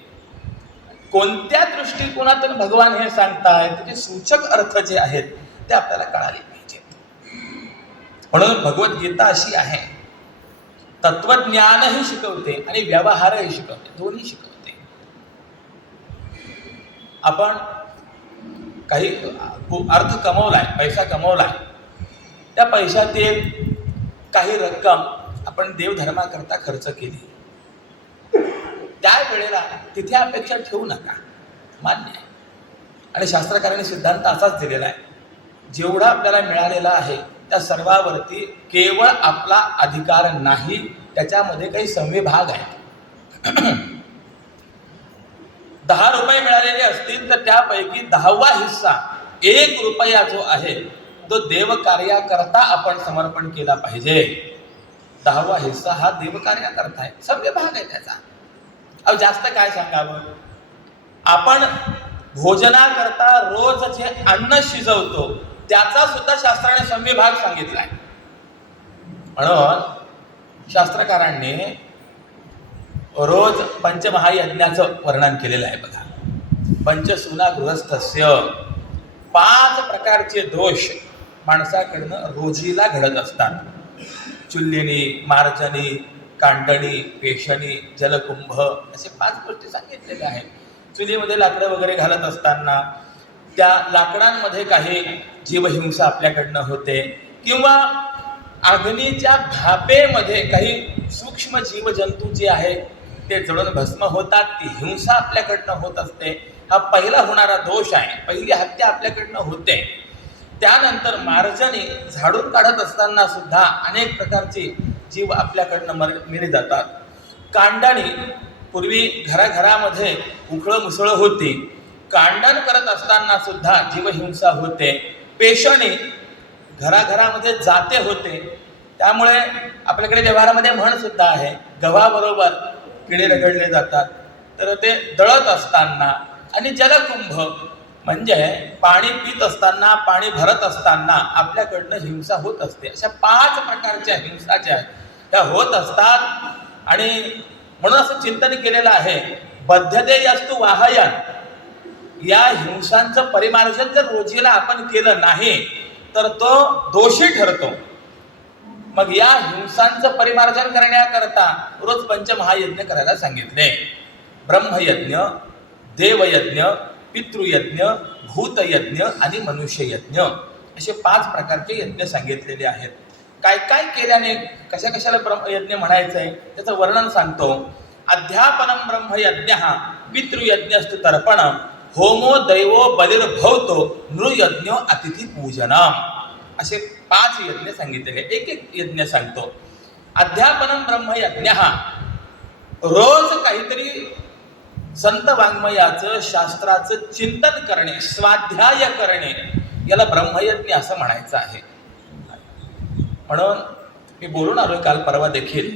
कोणत्या दृष्टिकोनातून भगवान हे सांगतायत त्याचे सूचक अर्थ जे आहेत ते आपल्याला कळाले पाहिजेत. म्हणून भगवद्गीता अशी आहे, तत्वज्ञानही शिकवते आणि व्यवहारही शिकवते, दोन्ही शिकवते. आपण काही अर्थ कमवलाय, पैसा कमवलाय, त्या पैशातील काही रक्कम आपण देवधर्माकरता खर्च केली, त्यावेळेला तिथे अपेक्षा ठेवू नका, मान्य आहे. आणि शास्त्रकारांनी सिद्धांत असाच दिलेला आहे, जेवढा आपल्याला मिळालेला आहे त्या सर्वावरती केवळ आपला अधिकार नाही, त्याच्यामध्ये काही संविभाग आहे. 10 रुपये मिळालेले असतील तर त्यापैकी 10वा हिस्सा 1 रुपया जो आहे तो देवकार्याकरता आपण समर्पण केला पाहिजे. 10वा हिस्सा हा देवकार्याकरता आहे, संविभाग आहे त्याचा. अब जास्त काय सांगावं. आपण भोजनाकरता रोज जे अन्न शिजवतो त्याचा सुद्धा शास्त्राने संविभाग सांगितलाय. म्हणून शास्त्रकारांनी रोज पंचमहायज्ञाचं वर्णन केलेलं आहे बघा. पंचसूना गृहस्थस्य, 5 प्रकारचे दोष माणसाकडनं रोजीला घडत असतात. चुल्लिनी, मार्जनी, कांडणी, पेशणी, जलकुंभ असे 5 गोष्टी सांगितलेल्या आहेत. चुलीमध्ये लाकडं वगैरे घालत असताना त्या लाकडांमध्ये काही जीवहिंसा आपल्याकडनं होते, किंवा अग्नीच्या भापेमध्ये काही सूक्ष्म जीवजंतू जे आहे ते जळून भस्म होतात, ती हिंसा आपल्याकडनं होत असते. हा पहिला होणारा दोष आहे, पहिली हत्या आपल्याकडनं होते. त्यानंतर मार्जनी, झाडून काढत असताना सुद्धा अनेक प्रकारचे जीव आपल्याकडनं मेले जातात. कांडणी, पूर्वी घराघरामध्ये उखळं मुसळं होती, कांडण करत असताना सुद्धा जीवहिंसा होते. पेशणी, घराघरामध्ये जाते होते, त्यामुळे आपल्याकडे व्यवहारामध्ये म्हण सुद्धा आहे, गव्हाबरोबर किडे रगडले जातात, तर ते दळत असताना. आणि जलकुंभ म्हणजे पाणी पित असताना, पाणी भरत असताना आपल्याकडनं हिंसा होत असते. अशा 5 प्रकारच्या हिंसा ज्या त्या होत असतात. आणि म्हणून असं चिंतन केलेलं आहे, बद्धते यास्तु वाहयन, या हिंसांचं परिमार्जन जर रोजीला आपण केलं नाही तर तो दोषी ठरतो. मग या हिंसांचं परिमार्जन करण्याकरता रोज पंचमहायज्ञ करायला सांगितले. ब्रह्मयज्ञ, देवयज्ञ, पितृयज्ञ, भूतयज्ञ आणि मनुष्ययज्ञ असे 5 प्रकारचे यज्ञ सांगितलेले आहेत. काय काय केल्याने कशा कशाला ब्रह्मयज्ञ म्हणायचंय त्याचं वर्णन सांगतो. अध्यापनम ब्रह्मयज्ञ पितृयज्ञस्तु तर्पणम होमो दैवो बलिर्भवतो नृयज्ञो अतिथी पूजनम. असे 5 यज्ञ सांगितलेले. एक एक यज्ञ सांगतो. अध्यापनम ब्रह्मयज्ञ, रोज काहीतरी संत वाङ्मयाचं शास्त्राचं चिंतन करणे, स्वाध्याय करणे, याला ब्रह्मयज्ञ असं म्हणायचं आहे. म्हणून मी बोलून आलोय काल परवा देखील,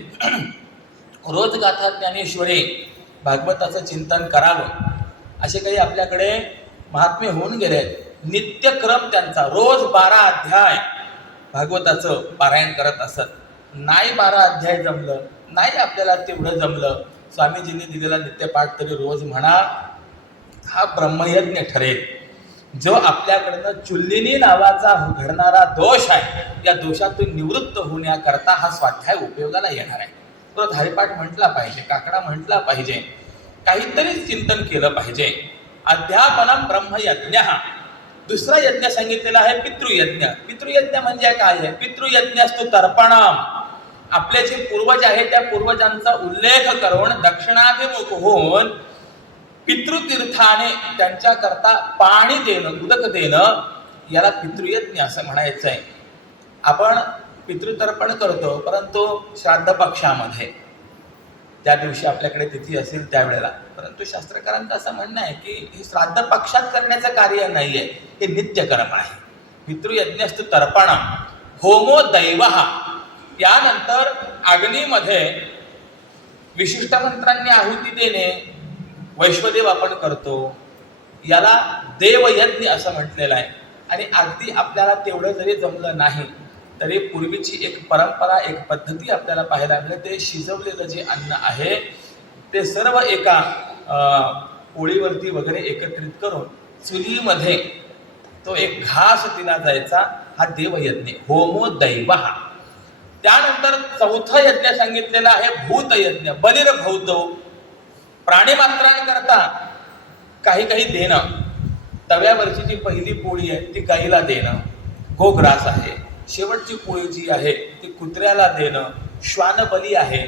रोज गाथा ज्ञानेश्वरी भागवताचं चिंतन करावं असे काही आपल्याकडे महात्मे होऊन गेले. नित्यक्रम त्यांचा रोज 12 अध्याय भागवताचं पारायण करत असत. नाही 12 अध्याय जमलं, नाही आपल्याला तेवढं जमलं, स्वामीजींनी दिलेला नित्यपाठ तरी रोज म्हणा. हा ब्रह्मयज्ञ ठरेल. जो आपल्याकडनं चुल्लिनी नावाचा घडणारा दोष आहे, या दोषातून निवृत्त होण्याकरता हा स्वाध्याय उपयोगाला येणार आहे. तो हरिपाठ म्हटला पाहिजे, काकडा म्हटला पाहिजे, काहीतरी चिंतन केलं पाहिजे. अध्यापनम ब्रह्मयज्ञ. दुसरा यज्ञ सांगितलेला आहे पितृयज्ञ. पितृयज्ञ म्हणजे काय आहे? पितृयज्ञस्तु तर्पणम. आपले जे पूर्वज आहेत त्या पूर्वजांचा उल्लेख करून दक्षिणाभिमुख होऊन पितृतीर्थाने त्यांच्याकरता पाणी देणं, उदक देणं, याला पितृयज्ञ असं म्हणायचं आहे. आपण पितृतर्पण करतो, परंतु श्राद्ध पक्षामध्ये त्या दिवशी आपल्याकडे तिथी असेल त्यावेळेला. परंतु शास्त्रकारांचं असं म्हणणं आहे की हे श्राद्ध पक्षात करण्याचं कार्य नाही आहे, हे नित्यकर्म आहे. पितृयज्ञस्तु तर्पणम होमो दैवः. यानंतर अग्नीमध्ये विशिष्ट मंत्रांनी आहुती देणे, वैश्वदेव आपण करतो, याला देवयज्ञ असं म्हटलेलं आहे. आणि अगदी आपल्याला तेवढं जरी जमलं नाही तरी पूर्वीची एक परंपरा, एक पद्धती आपल्याला पाहायला मिळते. ते शिजवलेलं जे अन्न आहे ते सर्व एका पोळीवरती वगैरे एकत्रित करून चुलीमध्ये तो एक घास दिला जायचा. हा देवयज्ञ, होमो दैवः. त्यानंतर चौथा यज्ञ सांगितलेला आहे भूतयज्ञ, बलिर्भवतो. प्राणीमात्रांकरता काही काही देणं. तव्यावरची जी पहिली पोळी आहे ती गाईला देणं, गोग्रास आहे. शेवटची पोळी जी आहे ती कुत्र्याला देणं, श्वानबली आहे.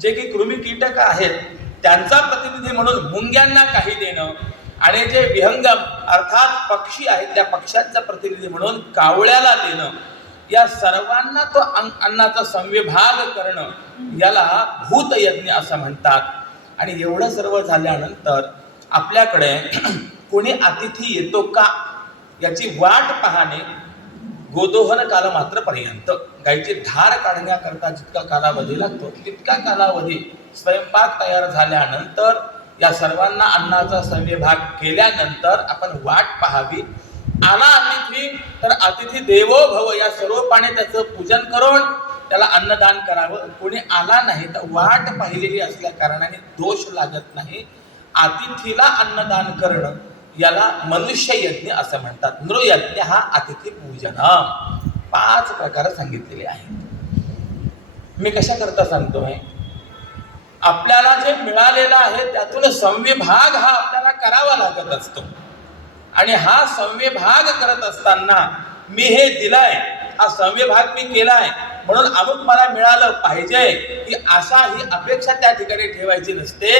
जे काही कृमी कीटक आहेत त्यांचा प्रतिनिधी म्हणून मुंग्यांना काही देणं, आणि जे विहंगम अर्थात पक्षी आहेत त्या पक्ष्यांचा प्रतिनिधी म्हणून कावळ्याला देणं. या सर्वांना तो अन्नाचा संविभाग करणं, याला भूतयज्ञ असं म्हणतात. आणि एवढं सर्व झाल्यानंतर आपल्याकडे कोणी अतिथी येतो का याची वाट पाहणे गोदोहन काल मात्र पर्यंत. गायीची धार काढण्याकरता जितका कालावधी लागतो तितका कालावधी स्वयंपाक तयार झाल्यानंतर या सर्वांना अन्नाचा संविभाग केल्यानंतर आपण वाट पाहावी. आला अतिथी तर अतिथी देवो भव या स्वरूपाने त्याचं पूजन करून त्याला अन्नदान करावं. कोणी आला नाही तर वाट पाहिलेली असल्या कारणाने दोष लागत नाही. अतिथीला अन्नदान करणं याला मनुष्य यज्ञ असं म्हणतात. नृयज्ञ हा अतिथी पूजन. 5 प्रकार सांगितलेले आहेत. मी कशा करता सांगतोय? आपल्याला जे मिळालेलं आहे त्यातून संविभाग हा आपल्याला करावा लागत असतो. आणि हा संविभाग करत असताना मी हे दिलाय, हा संविभाग मी केलाय म्हणून अमुक मला मिळालं पाहिजे ही आशा, ही अपेक्षा त्या ठिकाणी ठेवायची नसते.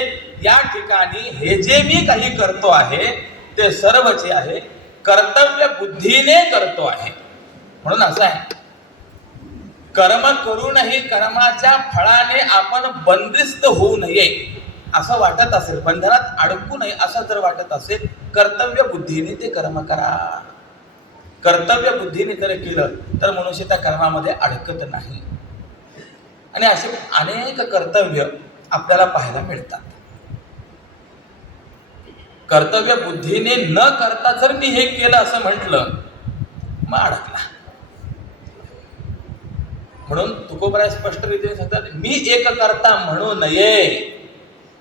या ठिकाणी हे जे मी काही करतो आहे ते सर्व जे आहे कर्तव्य बुद्धीने करतो आहे. म्हणून असं आहे, कर्म करूनही कर्माच्या फळाने आपण बंदिस्त होऊ नये असं वाटत असेल, बंधनात अडकू नये असं जर वाटत असेल, कर्तव्य बुद्धीने ते कर्म करा. कर्तव्य बुद्धीने जर केलं तर मनुष्य त्या कर्मामध्ये अडकत नाही. आणि असे अनेक कर्तव्य आपल्याला पाहायला मिळतात. कर्तव्य बुद्धीने न करता जर मी हे केलं असं म्हटलं मग अडकला. म्हणून तुकोबराय स्पष्ट रीतीने सांगतात, मी एक करता म्हणू नये.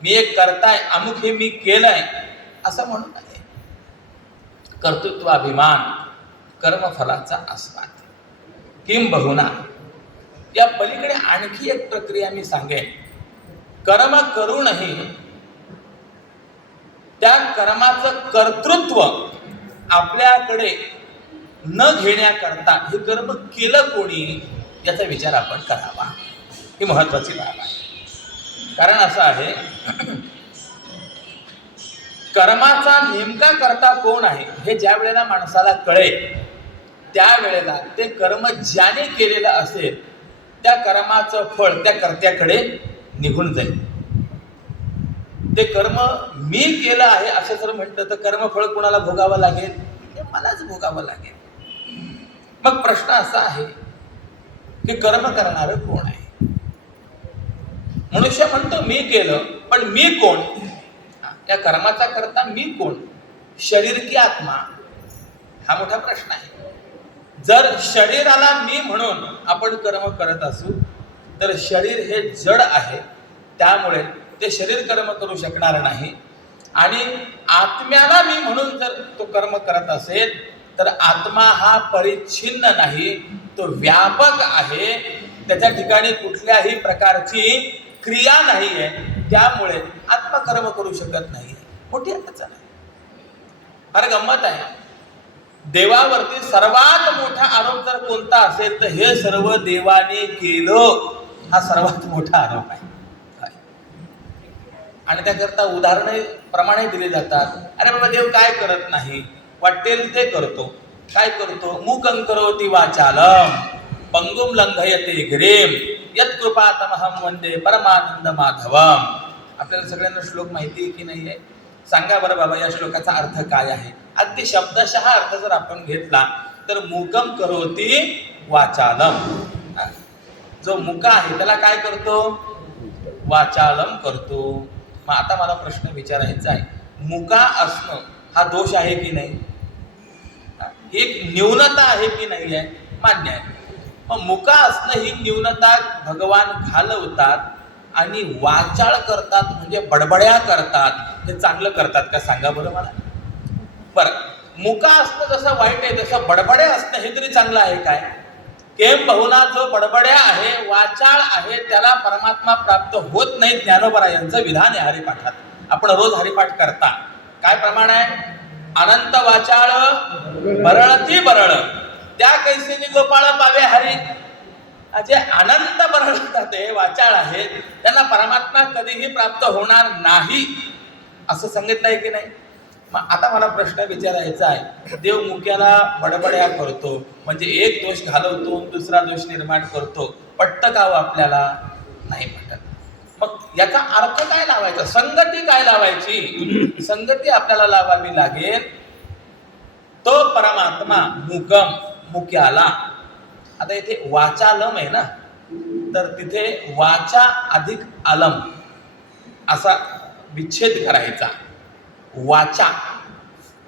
मी एक करताय, अमुक हे मी केलंय असं म्हणू नये. कर्तृत्वाभिमान, कर्मफलाचा आस्वाद, किंबहुना. या पलीकडे आणखी एक प्रक्रिया मी सांगेन. कर्म करूनही त्या कर्माचं कर्तृत्व आपल्याकडे न घेण्याकरता हे कर्म केलं कोणी याचा विचार आपण करावा. ही महत्वाची बाब आहे. कारण असं आहे, कर्माचा नेमका करता कोण आहे हे ज्या वेळेला माणसाला कळेल, त्यावेळेला ते कर्म ज्याने केलेलं असेल त्या कर्माचं फळ त्या कर्त्याकडे निघून जाईल. ते कर्म मी केलं आहे असं जर म्हटलं तर कर्मफळ कोणाला भोगावं लागेल? ते मलाच भोगावं लागेल. मग प्रश्न असा आहे की कर्म करणारं कोण आहे? मनुष्य म्हणतो मी केलं, पण मी कोण? त्या कर्माचा करता मी कोण? शरीर की आत्मा? हा मोठा प्रश्न आहे. जर शरीराला मी म्हणून आपण कर्म करत असू तर शरीर हे जड आहे, त्यामुळे ते शरीर कर्म करू शकणार नाही. आणि आत्म्याला मी म्हणून जर तो कर्म करत असेल तर आत्मा हा परिच्छिन्न नाही, तो व्यापक आहे. त्याच्या ठिकाणी कुठल्याही प्रकारची क्रिया नाही आहे, त्यामुळे आत्मा कर्म करू शकत नाही. मोठी अडचण आहे. फार गंमत आहे. देवावरती सर्वात मोठा आरोप जर कोणता असेल तर हे सर्व देवाने केलं, हा सर्वात मोठा आरोप आहे. आणि त्याकरता उदाहरणे प्रमाणे दिले जातात. अरे बाबा देव काय करत नाही, वाटेल ते करतो. काय करतो? मूकं करोति वाचालम पंगुम लंघयते गिरिम यत् कृपातमहं वंदे परमानंद माधवम. आपल्याला सगळ्यांना श्लोक माहिती आहे की नाही आहे? सांगा बरं बाबा या श्लोकाचा अर्थ काय आहे? अगदी शब्दशः अर्थ जर आपण घेतला तर मूकं करोति वाचालम, जो मुका आहे त्याला काय करतो? वाचालम करतो. मग आता मला प्रश्न विचारायचा आहे, मुका असणं हा दोष आहे की नाही? एक न्यूनता आहे की नाही आहे? मान्य आहे. मग मुका असणं ही न्यूनता भगवान घालवतात आणि वाचाळ करतात, म्हणजे बडबड्या करतात. हे चांगलं करतात का सांगा बरं मला? बरं, मुका असणं जसं वाईट आहे तसं बडबड्या असणं हे तरी चांगलं आहे काय? केम बहुना जो बडबड्या आहे, वाचाळ आहे, त्याला परमात्मा प्राप्त होत नाही. ज्ञानोबा यांचं विधान आहे हरिपाठात. आपण रोज हरिपाठ करता. काय प्रमाण आहे? अनंत वाचाळ बरळती बरळ त्या कैसेनी गोपाळ पावे हरी. जे अनंत बरळतात ते वाचाळ आहेत, त्यांना परमात्मा कधीही प्राप्त होणार नाही असं सांगितलंय की नाही? मग आता मला प्रश्न विचारायचा आहे, देव मुक्याला बडबड्या करतो म्हणजे एक दोष घालवतो, दुसरा दोष निर्माण करतो, पटतं का आपल्याला? नाही पटत. मग याचा अर्थ काय लावायचा? संगती काय लावायची? संगती आपल्याला लावावी लागेल. तो परमात्मा मुकम, मुक्याला. आता इथे वाचालम आहे ना, तर तिथे वाचा अधिक अलम असा विच्छेद करायचा. वाचा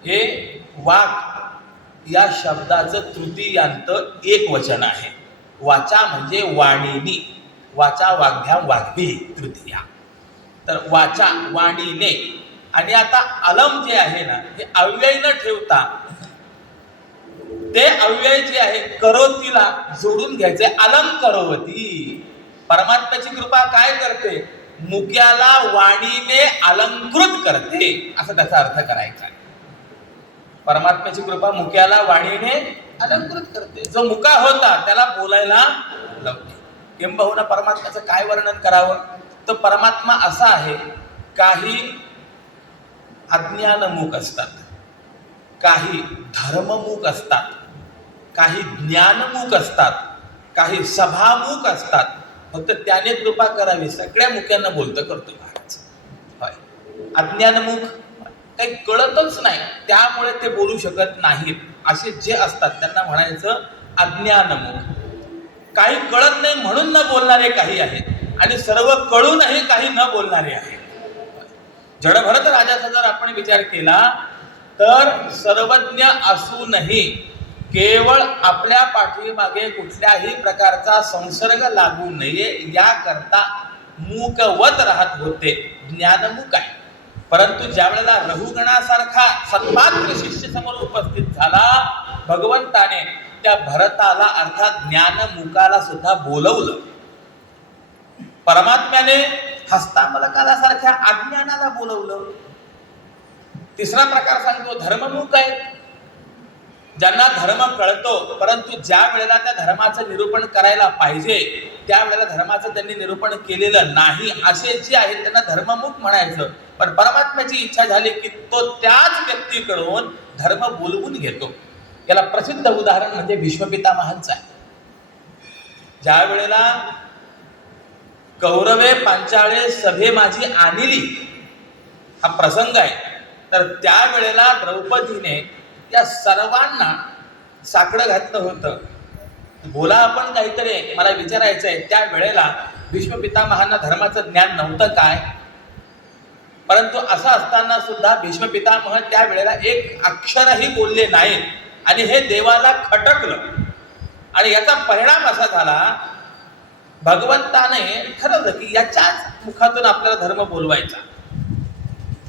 हे वाक या शब्दाचं तृतीयांत एक वचन आहे. वाचा म्हणजे वाणीनी, वाचा वाग्भ्याम वाग्भी तृतीया. तर वाचा वाणीने. आणि आता अलम जे आहे ना, हे अव्यय न ठेवता ते अव्यय जे आहे करोतीला जोडून घ्यायचे. अलम करोवती. परमात्म्याची कृपा काय करते? मुक्याला वाणीने अलंकृत करते, असं त्याचा अर्थ करायचा. परमात्म्याची कृपा मुक्याला वाणीने अलंकृत करते. जो मुका होता त्याला बोलायला लावते. किंबहुना परमात्म्याचं काय वर्णन करावं? तर परमात्मा असा आहे, काही अज्ञानमुख असतात, काही धर्ममुख असतात, काही ज्ञानमुख असतात, काही सभामुख असतात. फक्त त्याने कृपा करावी. सगळ्या मुख्यांना बोलतं करतो महाराज. होय. अज्ञानमुख काही कळतच नाही, त्यामुळे ते बोलू शकत नाहीत. असे जे असतात त्यांना म्हणायचं अज्ञानमुख. काही कळत नाही म्हणून न बोलणारे काही आहेत, आणि सर्व कळूनही काही न बोलणारे आहेत. जडभरत राजाचा जर आपण विचार केला तर सर्वज्ञ असूनही केवळ आपल्या पाठीमागे कुठल्याही प्रकारचा संसर्ग लागू नये याकरता मूकवत राहत होते. ज्ञानमुख आहे. परंतु ज्या वेळेला रघुगणासारखा सत्पात्र शिष्य समोर उपस्थित झाला, भगवंताने त्या भरताला अर्थात ज्ञानमुखाला सुद्धा बोलवलं. परमात्म्याने हस्तामलकाला सारख्या अज्ञानाला बोलवलं. तिसरा प्रकार सांगतो धर्ममुख आहेत, ज्यांना धर्म कळतो, परंतु ज्या वेळेला त्या धर्माचं निरूपण करायला पाहिजे त्या वेळेला धर्माचं त्यांनी निरूपण केलेलं नाही, असे जे आहेत त्यांना धर्ममुख म्हणायचं. पण परमात्म्याची इच्छा झाली की तो त्याच व्यक्तीकडून धर्म बोलवून घेतो. याला प्रसिद्ध उदाहरण म्हणजे भीष्मपितामहांचं आहे. ज्या वेळेला कौरवे पांचाळे सभे माझी आणली हा प्रसंग आहे, तर त्यावेळेला द्रौपदीने या सर्वांना साकडं घातलं होतं. बोला आपण काहीतरी, मला विचारायचं आहे. त्या वेळेला भीष्म पितामहांना धर्माचं ज्ञान नव्हतं काय? परंतु असं असताना सुद्धा भीष्म पितामह त्या वेळेला एक अक्षरही बोलले नाहीत आणि हे देवाला खटकलं. आणि याचा परिणाम असा झाला, भगवंताने ठरवलं की याच्याच मुखातून आपल्याला धर्म बोलवायचा.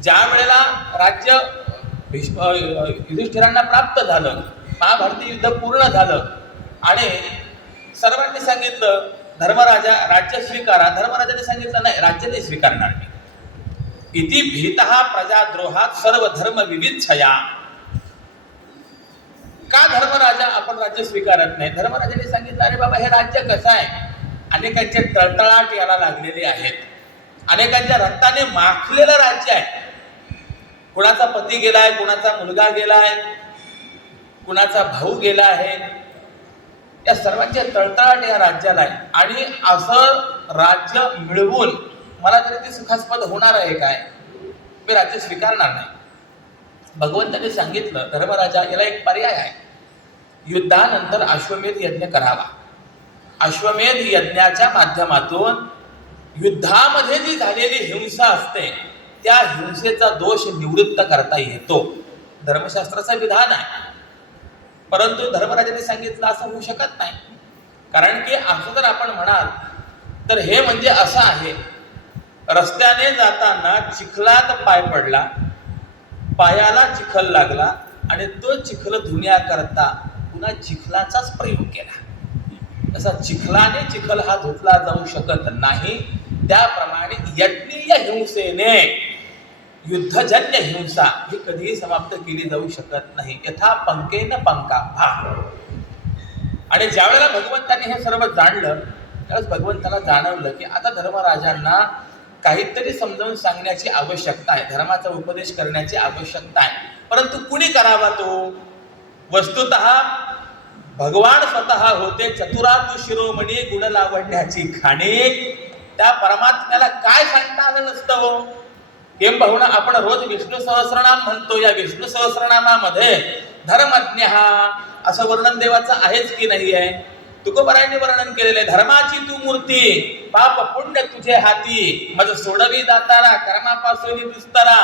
ज्या वेळेला राज्य युधिष्ठिरांना प्राप्त झालं, महाभारती युद्ध पूर्ण झालं आणि सर्वांनी सांगितलं धर्मराजा राज्य स्वीकारा. धर्मराजाने सांगितलं नाही, राज्य नाही स्वीकारणार मी. इति भीतः प्रजाद्रोहात सर्व धर्म विविच्छया. का धर्मराजा आपण राज्य स्वीकारत नाही? धर्मराजाने सांगितलं अरे बाबा हे राज्य कसं आहे, अनेकांचे तळतळाट याला लागलेले आहेत, अनेकांच्या रक्ताने माखलेलं राज्य आहे. कुणाचा पती गेलाय, कुणाचा मुलगा गेलाय, कुणाचा भाऊ गेला आहे, या सर्वांचे तळतळाट या राज्याला आहे. आणि असं राज्य मिळवून मला तरी ते सुखास्पद होणार आहे काय? मी राज्य स्वीकारणार नाही. भगवंताने सांगितलं धर्मराजा याला एक पर्याय आहे, युद्धानंतर अश्वमेध यज्ञ करावा. अश्वमेध यज्ञाच्या माध्यमातून युद्धामध्ये जी झालेली हिंसा असते त्या हिंसेचा दोष निवृत्त करता येतो. धर्मशास्त्राचं विधान आहे. परंतु धर्मराजाने सांगितलं असं होऊ शकत नाही. कारण की असं जर आपण म्हणाल तर हे म्हणजे असं आहे, रस्त्याने जाताना चिखलात पाय पडला, पायाला चिखल लागला आणि तो चिखल धुण्याकरता पुन्हा चिखलाचाच प्रयोग केला. तसा चिखलाने चिखल हा धुतला जाऊ शकत नाही. त्याप्रमाणे यज्ञीय हिंसेने युद्धजन्य हिंसा ही कधीही समाप्त केली जाऊ शकत नाही. यथा पंकेन पंका भा. आणि ज्यावेळेला भगवंताने हे सर्व जाणलं त्यावेळेस भगवंताला जाणवलं की आता धर्मराजांना काहीतरी समजावून सांगण्याची आवश्यकता आहे, धर्माचा उपदेश करण्याची आवश्यकता आहे. परंतु कुणी करावा तो? वस्तुतः भगवान स्वतः होते चतुरातु शिरोमणी गुण लावण्याची खाणी. त्या परमात्म्याला काय सांगता आलं नसतं हो? किंबहुना आपण रोज विष्णू सहस्रनाम म्हणतो. या विष्णू सहस्रनामामध्ये धर्मज्ञ असं वर्णन देवाचं आहेच की नाही आहे? तुकोबरायांनी वर्णन केलेले धर्माची तू मूर्ती, पाप पुण्य तुझे हाती, मज सोडवी दातारा कर्मापासून दुस्तरा.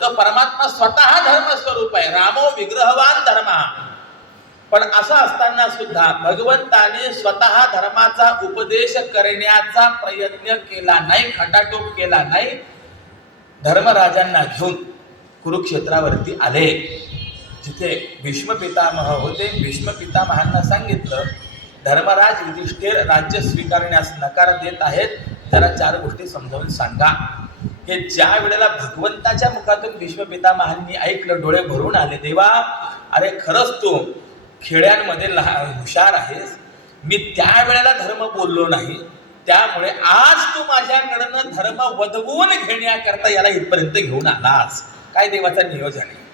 तो परमात्मा स्वतः धर्म स्वरूप आहे, रामो विग्रहवान धर्मा. पण असं असताना सुद्धा भगवंताने स्वतः धर्माचा उपदेश करण्याचा प्रयत्न केला नाही, खटाटोप केला नाही. धर्मराजांना घेऊन कुरुक्षेत्रावरती आले, जिथे भीष्म पितामह होते. भीष्म पितामहांना सांगितलं धर्मराज युधिष्ठिर राज्य स्वीकारण्यास नकार देत आहेत, जरा 4 गोष्टी समजावून सांगा. हे ज्या वेळेला भगवंताच्या मुखातून भीष्म पितामहांनी ऐकलं, डोळे भरून आले. देवा, अरे खरंच तू खेड्यांमध्ये हुशार आहेस. मी त्यावेळेला धर्म बोललो नाही, त्यामुळे आज तू माझ्याकडनं धर्म वदवून घेण्याकरता याला इथपर्यंत घेऊन आलास. काय देवाचं नियोजन आहे,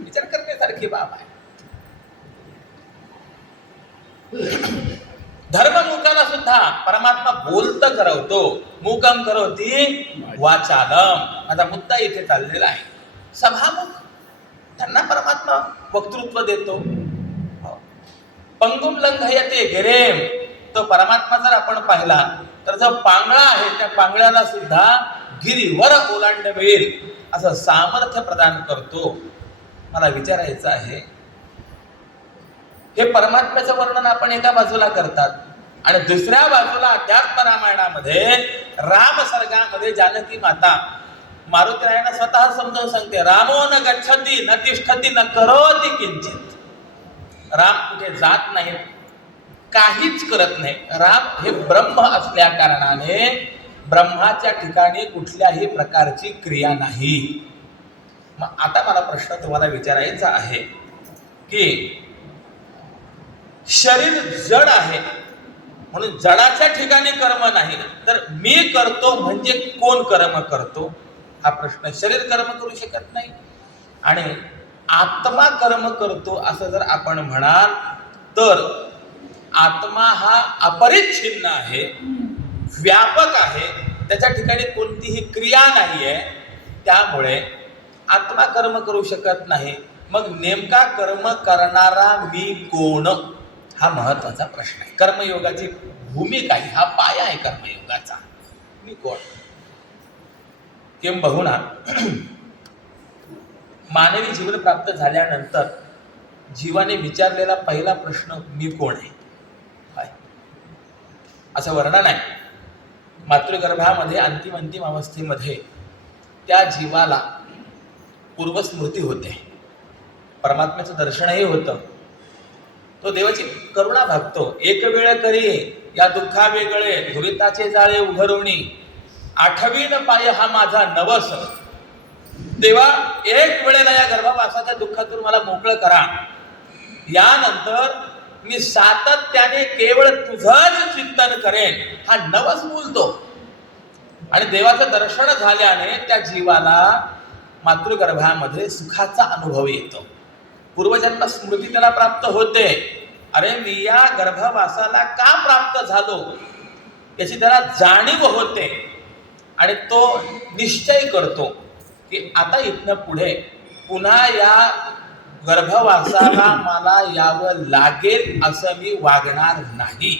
विचार करण्यासारखी बाब आहे. धर्ममुखाला सुद्धा परमात्मा बोलत करवतो. मुकम करोती वाचालम. माझा मुद्दा इथे चाललेला आहे. सभामुख त्यांना परमात्मा वक्तृत्व देतो. पंगुम लंघयते गिरेम. तो परमात्मा जर आपण पाहिला तर जो पांगळा आहे त्या पांगळ्याला सुद्धा गिरीवर ओलांडवेल असं सामर्थ्य प्रदान करतो. मला विचारायचं आहे, हे परमात्म्याचं वर्णन आपण एका बाजूला करतात आणि दुसऱ्या बाजूला अध्यात्म रामायणामध्ये राम सर्गामध्ये जानकी माता मारुतीरायांना स्वतः समजावून सांगते, रामो न गच्छति न तिष्ठति न करोति किंचित. राम कुठे जात नाही, काहीच करत नाही. राम हे ब्रह्म असल्या कारणाने ब्रह्माच्या ठिकाणी कुठल्याही प्रकारची क्रिया नाही. मग आता मला प्रश्न तुम्हाला विचारायचा आहे की शरीर जड आहे म्हणून जडाच्या ठिकाणी कर्म नाही, तर मी करतो म्हणजे कोण कर्म करतो? हा प्रश्न. शरीर कर्म करू शकत नाही आणि आत्मा कर्म करतो असं जर आपण म्हणाल तर आत्मा हा अपरिच्छिन्न आहे, व्यापक आहे, त्याच्या ठिकाणी कोणतीही क्रिया नाही आहे. त्यामुळे आत्मा कर्म करू शकत नाही. मग नेमका कर्म करणारा मी कोण, हा महत्वाचा प्रश्न आहे. कर्मयोगाची भूमिका आहे, हा पाया आहे कर्मयोगाचा. मी कोण? किंबहुना मानवी जीवन प्राप्त झाल्यानंतर जीवाने विचारलेला पहिला प्रश्न मी कोण आहे, असं वर्णन आहे. मातृगर्भामध्ये अंतिम अवस्थेमध्ये त्या जीवाला पूर्वस्मृती होते, परमात्म्याचं दर्शनही होतं. तो देवाची करुणा भागतो. एक वेळ करी या दुःखा वेगळे, दुरिताचे जाळे उघडवणी, आठवीन पाय हा माझा नवस. तेव्हा एक वेळेला या गर्भवासाच्या दुःखातून मला मोकळं करा. यानंतर मी सातत्याने केवळ तुझंच चिंतन करेन, हा नवस बोलतो. आणि देवाचं दर्शन झाल्याने त्या जीवाला मातृगर्भामध्ये सुखाचा अनुभव येतो. पूर्वजन्म स्मृती त्याला प्राप्त होते. अरे मी या गर्भवासाला का प्राप्त झालो याची त्याला जाणीव होते आणि तो निश्चय करतो की आता इथनं पुढे पुन्हा या गर्भवासाला मला यावं लागेल असं मी वागणार नाही.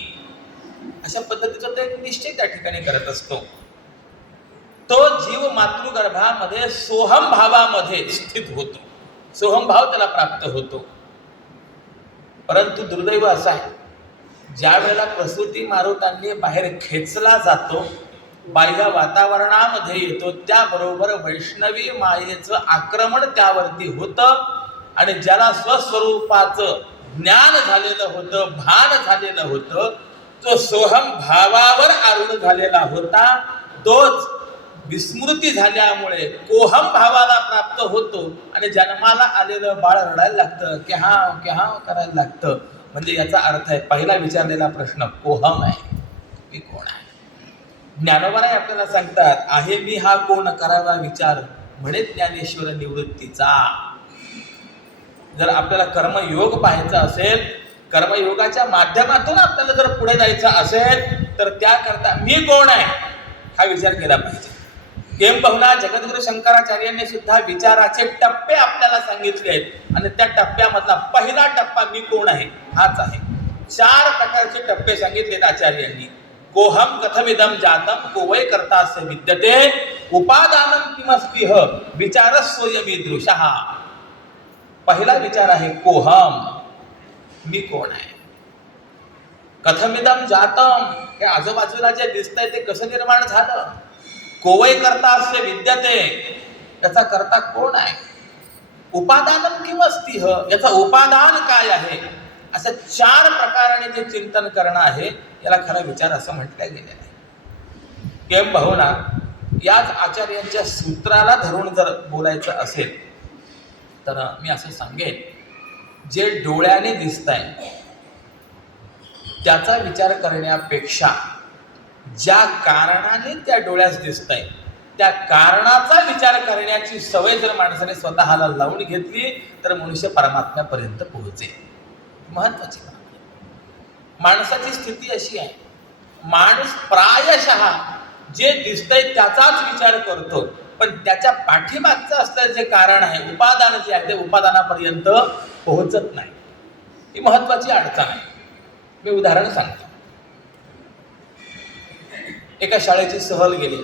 अशा पद्धतीचा तो एक निश्चय त्या ठिकाणी करत असतो. तो जीव मातृगर्भामध्ये सोहम भावामध्ये स्थित होतो, सोहम भाव त्याला प्राप्त होतो. परंतु दुर्दैव असं आहे, ज्या वेळेला प्रसूती मारुतांनी बाहेर खेचला जातो, बाह्य वातावरणामध्ये येतो, त्याबरोबर वैष्णवी मायेचं आक्रमण त्यावरती होतं आणि ज्याला स्वस्वरूपाचं ज्ञान झालेलं होतं, भान झालेलं होतं, तो सोहम भावावर आरूढ झालेला होता, तोच विस्मृती झाल्यामुळे कोहम भावाला प्राप्त होतो आणि जन्माला आलेलं बाळ रडायला लागतं, केहाव करायला लागतं. म्हणजे याचा अर्थ आहे, पहिला विचारलेला प्रश्न कोहम आहे, मी कोण आहे. ज्ञानोबाराय आपल्याला सांगतात, आहे मी हा कोण करावा विचार, म्हणे ज्ञानेश्वर निवृत्तीचा. जर आपल्याला कर्मयोग पाहायचा असेल, कर्मयोगाच्या माध्यमातून आपल्याला जर पुढे जायचं असेल तर त्याकरता मी कोण आहे हा विचार केला पाहिजे. किंबहुना जगद्गुरु शंकराचार्यांनी सुद्धा विचाराचे टप्पे आपल्याला सांगितले आहेत आणि त्या टप्प्यामधला पहिला टप्पा मी कोण आहे हाच आहे. 4 प्रकारचे टप्पे सांगितलेत आचार्यांनी. कोहम कथमिदम जातम कोवै कर्तास्य विद्यते उपादानम किमस्तिह विचारस्वयमीदृशः. पहिला विचार आहे कोहम, मी कोण आहे. कथमिदम जातम, हे आजूबाजूला जे दिसतंय ते कसं निर्माण झालं. कोवै कर्ता असे विद्यते, याचा कर्ता कोण आहे. उपादानम किमस्तिह, याचा उपादान काय आहे. असं 4 प्रकाराने जे चिंतन करणं आहे याला खरा विचार असं म्हटलं गेलेलं आहे. किंबहुना याच आचार्यांच्या सूत्राला धरून जर बोलायचं असेल तर मी असं सांगेन, जे डोळ्याने दिसतंय त्याचा विचार करण्यापेक्षा ज्या कारणाने त्या डोळ्यास दिसतंय त्या कारणाचा विचार करण्याची सवय जर माणसाने स्वतःला लावून घेतली तर मनुष्य परमात्म्यापर्यंत पोहोचेल. महत्वाची माणसाची स्थिती अशी आहे, माणूस प्रायशः जे दिसतंय त्याचाच विचार करतो, पण त्याच्या पाठीमागचं असलेलं जे कारण आहे, उपादान जे आहे, ते उपादानापर्यंत पोहोचत नाही. ही महत्वाची अडचण आहे. मी उदाहरण सांगतो. एका शाळेची सहल गेली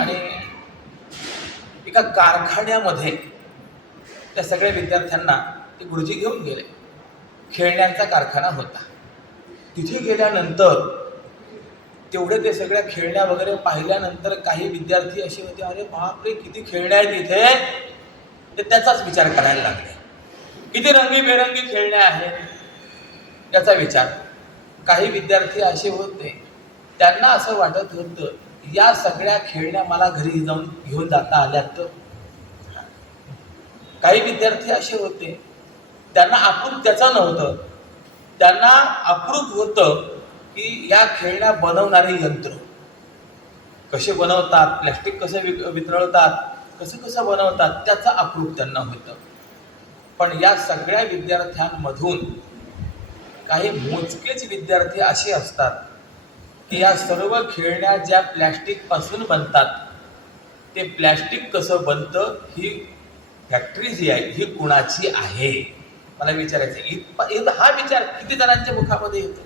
आणि एका कारखान्यामध्ये त्या सगळ्या विद्यार्थ्यांना ते गुरुजी घेऊन गेले. खेळण्यांचा कारखाना होता. तिथे गेल्यानंतर तेवढे ते सगळ्या खेळण्या वगैरे पाहिल्यानंतर काही विद्यार्थी असे होते, अरे बापरे किती खेळण्या आहेत इथे. ते त्याचाच विचार करायला लागले. किती रंगीबेरंगी खेळण्या आहेत याचा विचार. काही विद्यार्थी असे होते, त्यांना असं वाटत होतं या सगळ्या खेळण्या मला घरी जाऊन घेऊन जाता आल्यात तर. काही विद्यार्थी असे होते, त्यांना अप्रूप त्याचं नव्हतं, त्यांना अप्रूप होतं की या खेळण्या बनवणारे यंत्र कसे बनवतात, प्लॅस्टिक कसे वितळवतात, कसं बनवतात, त्याचं अप्रूप त्यांना होतं. पण या सगळ्या विद्यार्थ्यांमधून काही मोजकेच विद्यार्थी असे असतात की या सर्व खेळण्या ज्या प्लॅस्टिकपासून बनतात ते प्लॅस्टिक कसं बनतं, ही फॅक्टरी जी आहे ही कुणाची आहे, मला विचारायचं. हा विचार किती जणांच्या मुखामध्ये येतो.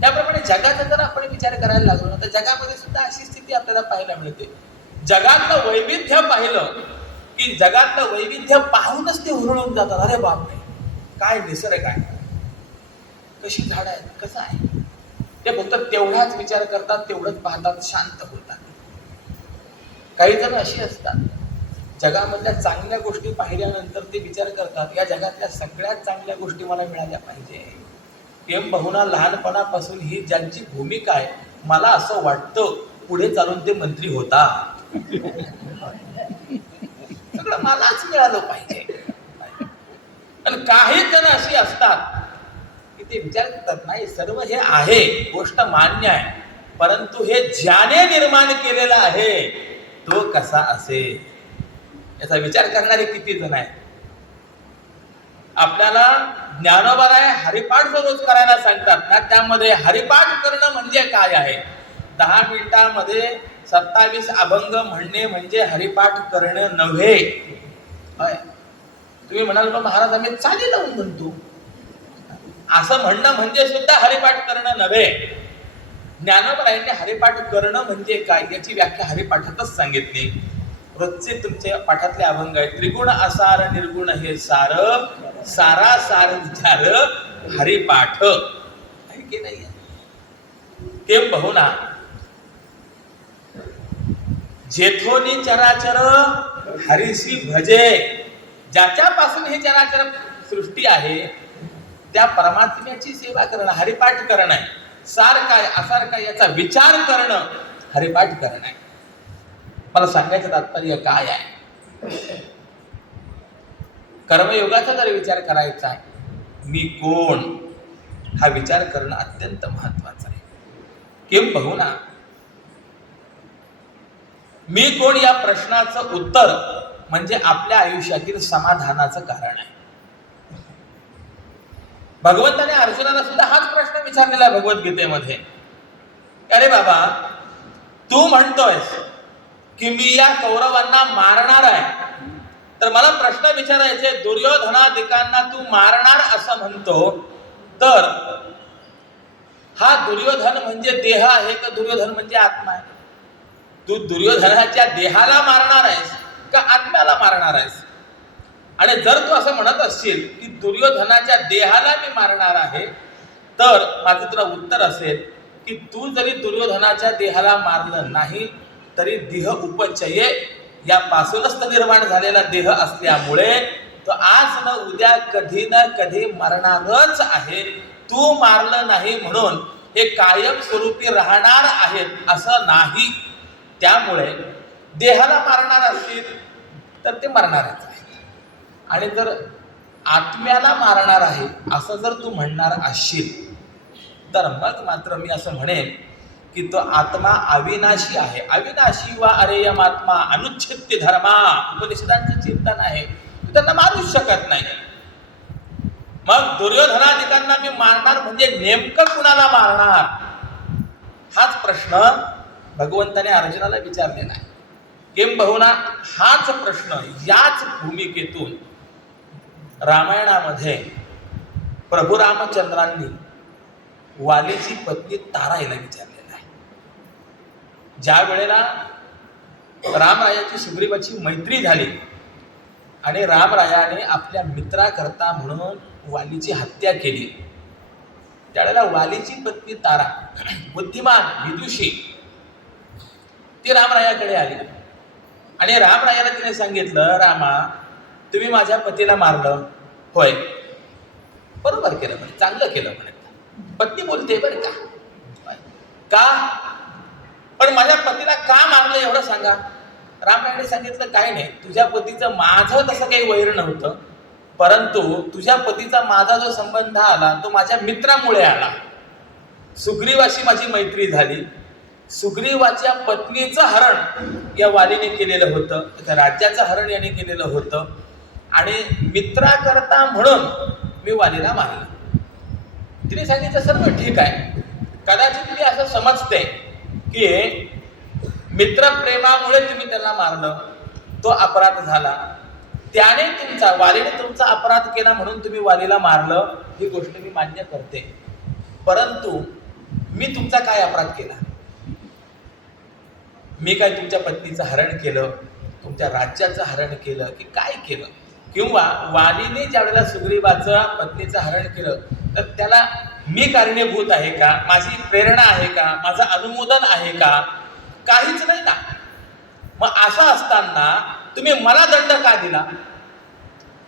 त्याप्रमाणे जगाचा जर आपण विचार करायला लागलो ना, तर जगामध्ये सुद्धा अशी स्थिती आपल्याला पाहायला मिळते. जगातलं वैविध्य पाहिलं की जगातलं वैविध्य पाहूनच ते हुरळून जातात. अरे बापरे, काय निसर्ग आहे, कशी झाडं आहेत, कसं आहे. ते फक्त तेवढाच विचार करतात, तेवढंच पाहतात, शांत होतात. काही जण अशी असतात, जगामधल्या चांगल्या गोष्टी पाहिल्यानंतर ते विचार करतात, या जगातल्या सगळ्यात चांगल्या गोष्टी मला मिळाल्या पाहिजे. किंबहुना लहानपणापासून ही ज्यांची भूमिका आहे, मला असं वाटतं पुढे चालून ते मंत्री होता. सगळं मलाच मिळालं पाहिजे. आणि काही जण अशी असतात की ते विचार करतात, नाही सर्व हे आहे, गोष्ट मान्य आहे, परंतु हे ज्याने निर्माण केलेलं आहे तो कसा असेल याचा विचार करणारे किती जण आहेत. आपल्याला ज्ञानोबाराय हरिपाठ जो रोज करायला सांगतात ना, त्यामध्ये हरिपाठ करणं म्हणजे काय आहे. 10 मिनिटांमध्ये 27 अभंग म्हणणे म्हणजे हरिपाठ करणं नव्हे. तुम्ही म्हणाल महाराज आम्ही चाली लावून म्हणतो, असं म्हणणं म्हणजे सुद्धा हरिपाठ करणं नव्हे. ज्ञानोबारायांनी हरिपाठ करणं म्हणजे काय याची व्याख्या हरिपाठातच सांगितली. रोजचे तुमच्या पाठातले अभंग आहे, त्रिगुण असार निर्गुण हे सार, सारा सार विचार हरिपाठ आहे की नाही. किंबहुना जेथोनी चराचर हरिसी भजे, ज्याच्यापासून ही चराचर सृष्टी आहे त्या परमात्म्याची सेवा करणं हरिपाठ करणं आहे. सार काय असार काय याचा विचार करणं हरिपाठ करणं आहे. मला सांगायचं तात्पर्य काय आहे, कर्मयोगाचा जर विचार करायचा आहे, मी कोण हा विचार करणं अत्यंत महत्वाचं आहे. किंबहुना मी कोण या प्रश्नाचं उत्तर म्हणजे आपल्या आयुष्यातील समाधानाचं कारण आहे. भगवंताने अर्जुनाला सुद्धा हाच प्रश्न विचारलेला भगवद्गीतेमध्ये. अरे बाबा, तू म्हणतोयस की मी या कौरवांना मारणार आहे, तर मला प्रश्न विचारायचे, दुर्योधनादिकांना तू मारणार असं म्हणतो, तर हा दुर्योधन म्हणजे देह आहे का दुर्योधन म्हणजे आत्मा आहे? तू दुर्योधनाच्या देहाला मारणार आहेस का आत्म्याला मारणार आहेस? आणि जर तू असं म्हणत असशील की दुर्योधनाच्या देहाला मी मारणार आहे, तर माझं तुला उत्तर असेल की तू जरी दुर्योधनाच्या देहाला मारलं नाही तरी देह उपचये यापासूनच निर्माण झालेला देह असल्यामुळे तो आज न उद्या कधी ना कधी मरणारच आहे. तू मारलं नाही म्हणून हे कायम स्वरूपी राहणार आहेत असं नाही. त्यामुळे देहाला मारणार असतील तर ते मरणारच आहे, आणि जर आत्म्याला मारणार आहे असं जर तू म्हणणार असशील तर मग मात्र मी असं म्हणेन की तो आत्मा अविनाशी आहे. अविनाशी वा अरेयम आत्मा अनुच्छेद्य धर्मा, उपनिषदांचं चिंतन आहे. तू त्यांना मारूच शकत नाही. मग दुर्योधनादिकांना मी मारणार म्हणजे नेमकं कुणाला मारणार, हाच प्रश्न भगवंताने अर्जुनाला विचारलेला आहे. किंबहुना हाच प्रश्न याच भूमिकेतून रामायणामध्ये प्रभू रामचंद्रांनी वालीची पत्नी ताराईला विचारलेला आहे. ज्या वेळेला रामरायाची सुग्रीवाची मैत्री झाली आणि रामरायाने आपल्या मित्राकरता म्हणून वालीची हत्या केली, त्यावेळेला वालीची पत्नी तारा, बुद्धिमान विदुषी, ती रामरायाकडे आली आणि रामरायाला तिने सांगितलं, रामा तुम्ही माझ्या पतीला मारलं. होय, बरोबर केलं म्हणे, चांगलं केलं म्हणे. पत्नी बोलते बरं का, पण माझ्या पतीला का मारलं एवढं सांगा. रामरायाने सांगितलं, काय नाही, तुझ्या पतीचं माझं तसं काही वैर नव्हतं, परंतु तुझ्या पतीचा माझा जो संबंध आला तो माझ्या मित्रामुळे आला. सुग्रीवाशी माझी मैत्री झाली सुग्रीवाच्या पत्नीचं हरण या वालीने केलेलं होतं, त्या राज्याचं हरण याने केलेलं होतं आणि मित्राकरता म्हणून मी वालीला मारलं. तिने सांगितलं सर्व ठीक आहे. कदाचित मी असं समजते की मित्रप्रेमामुळे तुम्ही त्याला मारलं, तो अपराध झाला, त्याने वालीने तुमचा अपराध केला म्हणून तुम्ही वालीला मारलं, ही गोष्ट मी मान्य करते. परंतु मी तुमचा काय अपराध केला? मी काय तुमच्या पत्नीचं हरण केलं, तुमच्या राज्याचं हरण केलं की काय केलं? किंवा वालीने ज्या वेळेला सुग्रीवाचं पत्नीचं हरण केलं तर त्याला मी कारणीभूत आहे का? माझी प्रेरणा आहे का? माझं अनुमोदन आहे का? काहीच नाही ना. मग असं असताना तुम्ही मला दंड का दिला?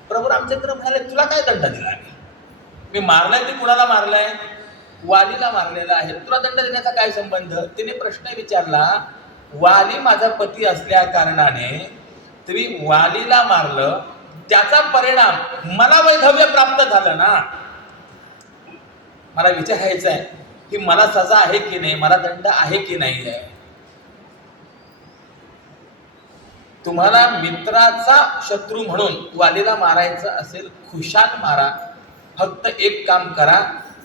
प्रभू रामचंद्र म्हणाले, तुला काय दंड दिला? मी मारलाय ते कुणाला मारलाय? वालीला मारलेला आहे. तुला दंड देण्याचा काय संबंध? तिने प्रश्न विचारला. वाली माझा पती असल्या कारणाने तुम्ही वालीला मारलं, त्याचा परिणाम मला वैधव्य प्राप्त झालं ना. मला विचारायचं आहे की मला सजा आहे की नाही, मला दंड आहे की नाही आहे? तुम्हाला मित्राचा शत्रू म्हणून वालीला मारायचं असेल, खुशाल मारा. फक्त एक काम करा,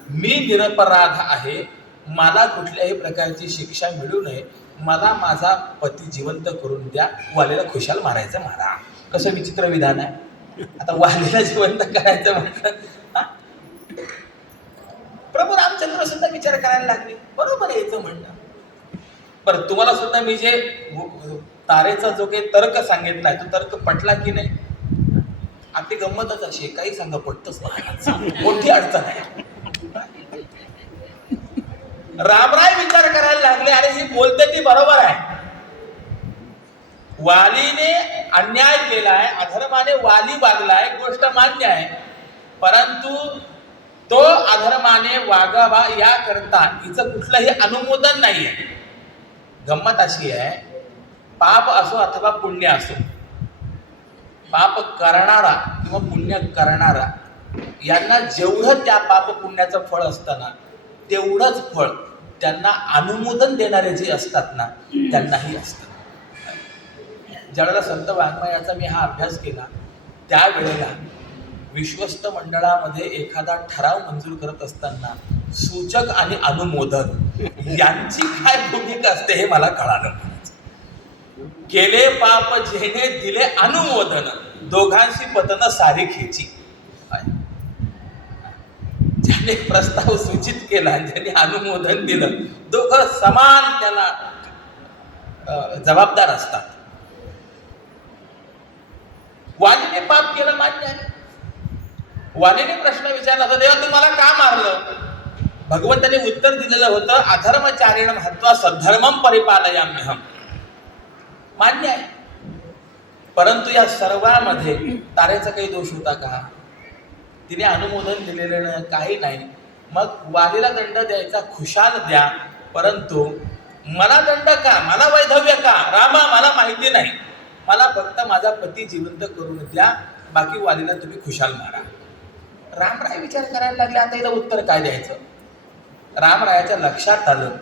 मी निरपराध आहे, मला कुठल्याही प्रकारची शिक्षा मिळू नये, मला माझा पती जिवंत करून द्या, वालीला खुशाल मारायचं मारा. कसं विचित्र विधान आहे. आता वालीला जिवंत करायचं म्हटलं, प्रभू रामचंद्र सुद्धा विचार करायला लागले. बरोबर आहे याचं म्हणणं. बरं, तुम्हाला सुद्धा मी जे तारेचा जो काही तर्क सांगितलाय तो तर्क पटला की नाही? आपली गंमतच अशी, काही सांगा पटतच नाही, मोठी अडचण आहे. रामराय विचार करायला लागले, अरे ही बोलते ती बरोबर आहे. वालीने अन्याय केलाय, अधर्माने वाली वागलाय, गोष्ट मान्य आहे. परंतु तो अधर्माने वागावा याकरता हिचं कुठलंही अनुमोदन नाही आहे. गंमत अशी आहे, पाप असो अथवा पुण्य असो, पाप करणारा किंवा पुण्य करणारा यांना जेवढं त्या पाप पुण्याचं फळ असतं ना, तेवढंच फळ त्यांना अनुमोदन देणारे जे असतात ना, त्यांनाही असतं. ज्यावेळेला संत वाङ्मयाचा मी हा अभ्यास केला, त्यावेळेला विश्वस्त मंडळामध्ये एखादा ठराव मंजूर करत असताना सूचक आणि अनुमोदन यांची काय भूमिका असते हे मला कळालं. केले पाप जेणे दिले अनुमोदन, दोघांशी पतन सारी खेची. ज्याने प्रस्ताव सूचित केला, ज्याने अनुमोदन दिलं, दोघं समान त्याला जबाबदार असतात. वालीने पाप केलं मान्य आहे. वालीने प्रश्न विचारला होता, देवा तुम्हाला का मारलं? भगवंताने उत्तर दिलेलं होतं, अधर्मचारेण हत्वा सद्धर्मम परिपालयाम्यहम. मान्य आहे. परंतु या सर्वांमध्ये तारेचा काही दोष होता का? तिने अनुमोदन दिलेलं काही नाही. मग वालीला दंड द्यायचा, खुशाल द्या, परंतु मला दंड का? मला वैधव्य का? रामा मला माहिती नाही, मला फक्त माझा पती जिवंत करून द्या, बाकी वालीला तुम्ही खुशाल मारा. रामराय विचार करायला लागले, आता याला उत्तर काय द्यायचं? रामरायाच्या लक्षात आलं,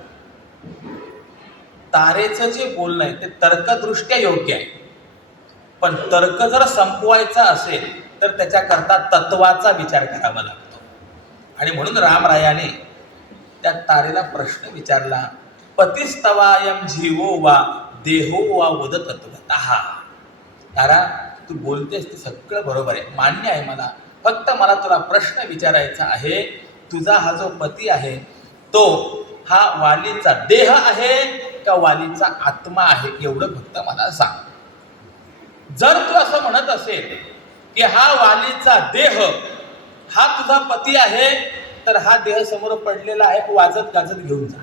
तारेचं जे बोलणं आहे ते तर्कदृष्ट्या योग्य आहे, पण तर्क जर संपवायचा असेल तर त्याच्याकरता तत्वाचा विचार करावा लागतो. आणि म्हणून रामरायाने त्या तारेला प्रश्न विचारला, पतिस्तवायम जीवो वा देहो वा वद तत्वतः. तारा, तू बोलतेस ते सगळं बरोबर आहे, मान्य आहे मला, फक्त मला तुला प्रश्न विचारायचा आहे, तुझा हा जो पती आहे तो हा वालीचा देह आहे का वालीचा आत्मा आहे, एवढं फक्त मला सांग. जर तू असं म्हणत असेल की हा वालीचा देह हा तुझा पती आहे, तर हा देह समोर पडलेला आहे, वाजत गाजत घेऊन जा,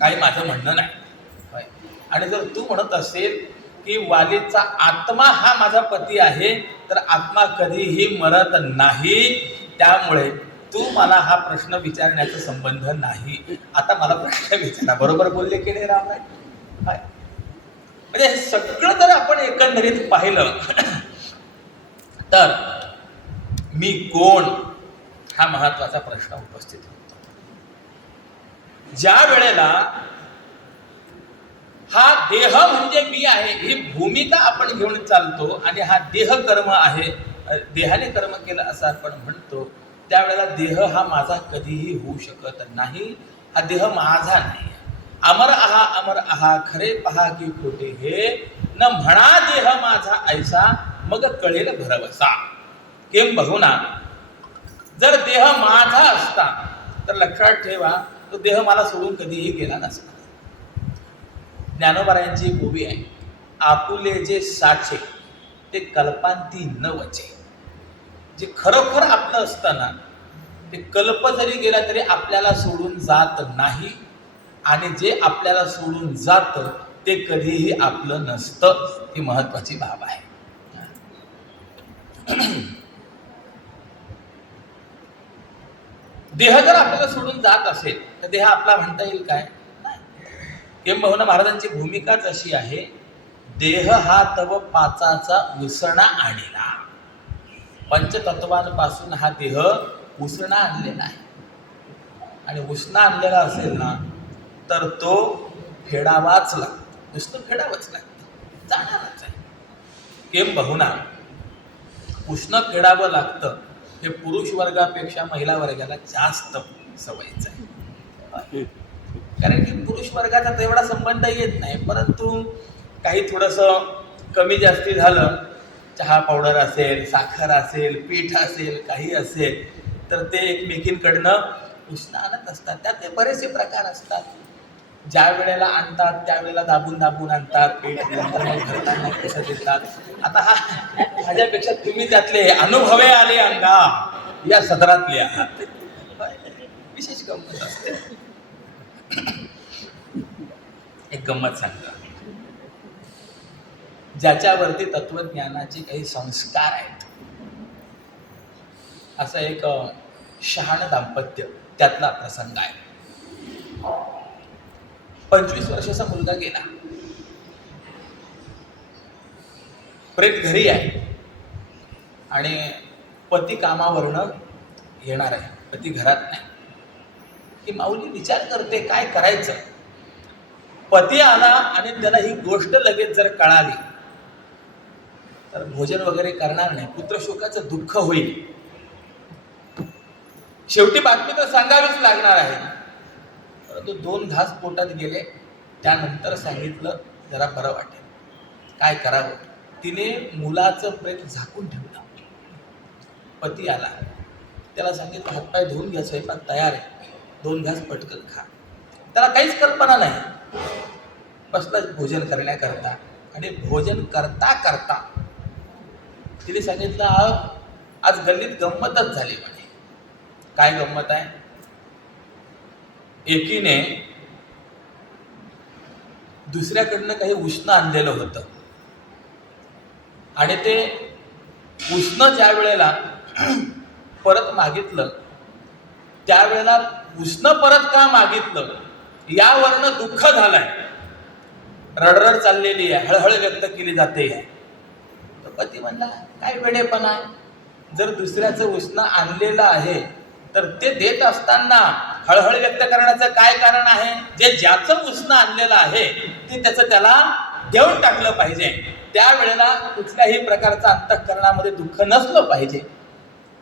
काही माझं म्हणणं नाही. आणि जर तू म्हणत असेल की वालीचा आत्मा हा माझा पती आहे, तर आत्मा कधीही मरत नाही, त्यामुळे तू मला हा प्रश्न विचारण्याचा संबंध नाही. आता मला प्रश्न विचारा. बरोबर बोलले की नाही रामराय? म्हणजे सगळं जर आपण एकंदरीत पाहिलं तर मी कोण हा महत्वाचा प्रश्न उपस्थित होतो. ज्या वेळेला हा देह म्हणजे मी आहे ही भूमिका आपण घेऊन चालतो आणि हा देह कर्म आहे, देहाने कर्म केलं असं आपण म्हणतो, त्यावेळेला देह हा माझा कधीही होऊ शकत नाही. हा देह माझा नाही. अमर आहा खरे पहा की खोटे हे न म्हणा देह माझा ऐसा मग कळेल भरवसा. किंबहुना जर देह माझा असता तर लक्षात ठेवा तो देह मला सोडून कधीही गेला नसता. ज्ञानोबारायांची गोवी आहे, आपुले जे साचे ते कल्पांती न वचे. जे खरोखर आपलं असतं ना ते कल्प जरी गेला तरी आपल्याला सोडून जात नाही, आणि जे आपल्याला सोडून जातं ते कधीही आपलं नसतं. ही महत्वाची बाब आहे. देह जर आपल्याला सोडून जात असेल तर देह आपला म्हणता येईल काय? नाही. किंबहुना महाराजांची भूमिकाच अशी आहे, देह हा तव पाचाचा उसणा आणिला. पंचतत्वांपासून हा देह उसणा आणलेला आहे, आणि उसणा आणलेला असेल ना तर तो फेडावाच लागतो. उसणं फेडावंच लागतं, जाणारच आहे. किंबहुना उष्ण फेडावं लागतं हे पुरुष वर्गापेक्षा महिला वर्गाला जास्त सवयीचं आहे. कारण की पुरुष वर्गाचा तेवढा संबंध येत नाही, परंतु काही थोडंसं कमी जास्ती झालं, चहा पावडर असेल, साखर असेल, पीठ असेल, काही असेल, तर ते एकमेकींकडनं उष्ण आणत असतात. त्यात ते बरेचसे प्रकार असतात. ज्या वेळेला आणतात त्यावेळेला दाबून दाबून आणतात पीठ, नंतर मग भरताना कसं देतात. आता हा माझ्यापेक्षा तुम्ही त्यातले अनुभवे आले अंगा या सदरातले आहात. विशेष गंमत असते. एक गंमत सांगतो. ज्याच्यावरती तत्वज्ञानाचे काही संस्कार आहेत असं एक शहाण दाम्पत्य, त्यातला प्रसंग आहे. 25 वर्षाचा मुलगा गेला. प्रेत घरी आहे आणि पती कामावरनं येणार आहे. पती घरात नाही. ही माऊली विचार करते काय करायचं. पती आला आणि त्याला ही गोष्ट लगेच जर कळाली तर भोजन वगैरे करणार नाही, पुत्रशोकाचं दुःख होईल. शेवटी बातमी तर सांगावीच लागणार आहे. परंतु 2 घास पोटात गेले, त्यानंतर सांगितलं जरा बरं वाटेल. काय करावं. तिने मुलाचं प्रेत झाकून ठेवलं. पती आला, त्याला सांगितलं हातपाय धुवून घ्या, स्वयंपाक तयार आहे, 2 घास पटकन खा. त्याला काहीच कल्पना नाही. बसला भोजन करण्याकरता, आणि भोजन करता करता तिने सांगितलं आज गल्लीत गंमतच झाली म्हणे. काय गंमत आहे. एकीने दुसऱ्याकडनं काही उष्ण आणलेलं होतं, आणि ते उष्ण ज्या वेळेला परत मागितलं त्यावेळेला उष्ण परत का मागितलं यावरनं दुःख झालंय. रडरड चाललेली आहे, हळहळ व्यक्त केली जाते. तर पती म्हणला काय वेडेपणा. जर दुसऱ्याचं उष्ण आणलेलं आहे तर ते देत असताना हळहळ व्यक्त करण्याचं काय कारण आहे. जे ज्याचं उष्ण आणलेलं आहे ते त्याचं त्याला देऊन टाकलं पाहिजे. त्यावेळेला कुठल्याही प्रकारचं अंतःकरणामध्ये दुःख नसलं पाहिजे.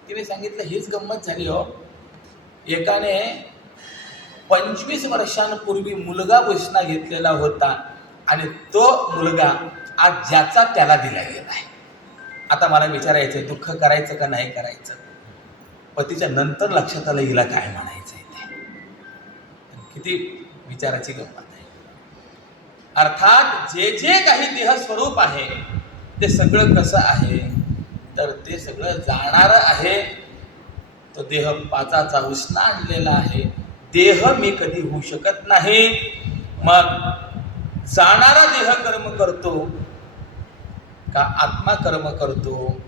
तिने सांगितलं हीच गंमत झाली हो. एकाने 25 वर्षांपूर्वी मुलगा उष्णा घेतलेला होता, आणि तो मुलगा आज ज्याचा त्याला दिला गेला आहे. आता मला विचारायचं दुःख करायचं का नाही करायचं. पतीच्या नंतर लक्षात आलं हिला काय म्हणायचंय ते. किती विचाराची गंमत आहे. अर्थात जे जे काही देह स्वरूप आहे ते सगळं कसं आहे तर ते सगळं जाणारं आहे. तो देह पाचाचा उष्णा आणलेला आहे. देह मी कधी होऊ शकत नाही. मग जाणारा देह कर्म करतो का आत्मा कर्म करतो.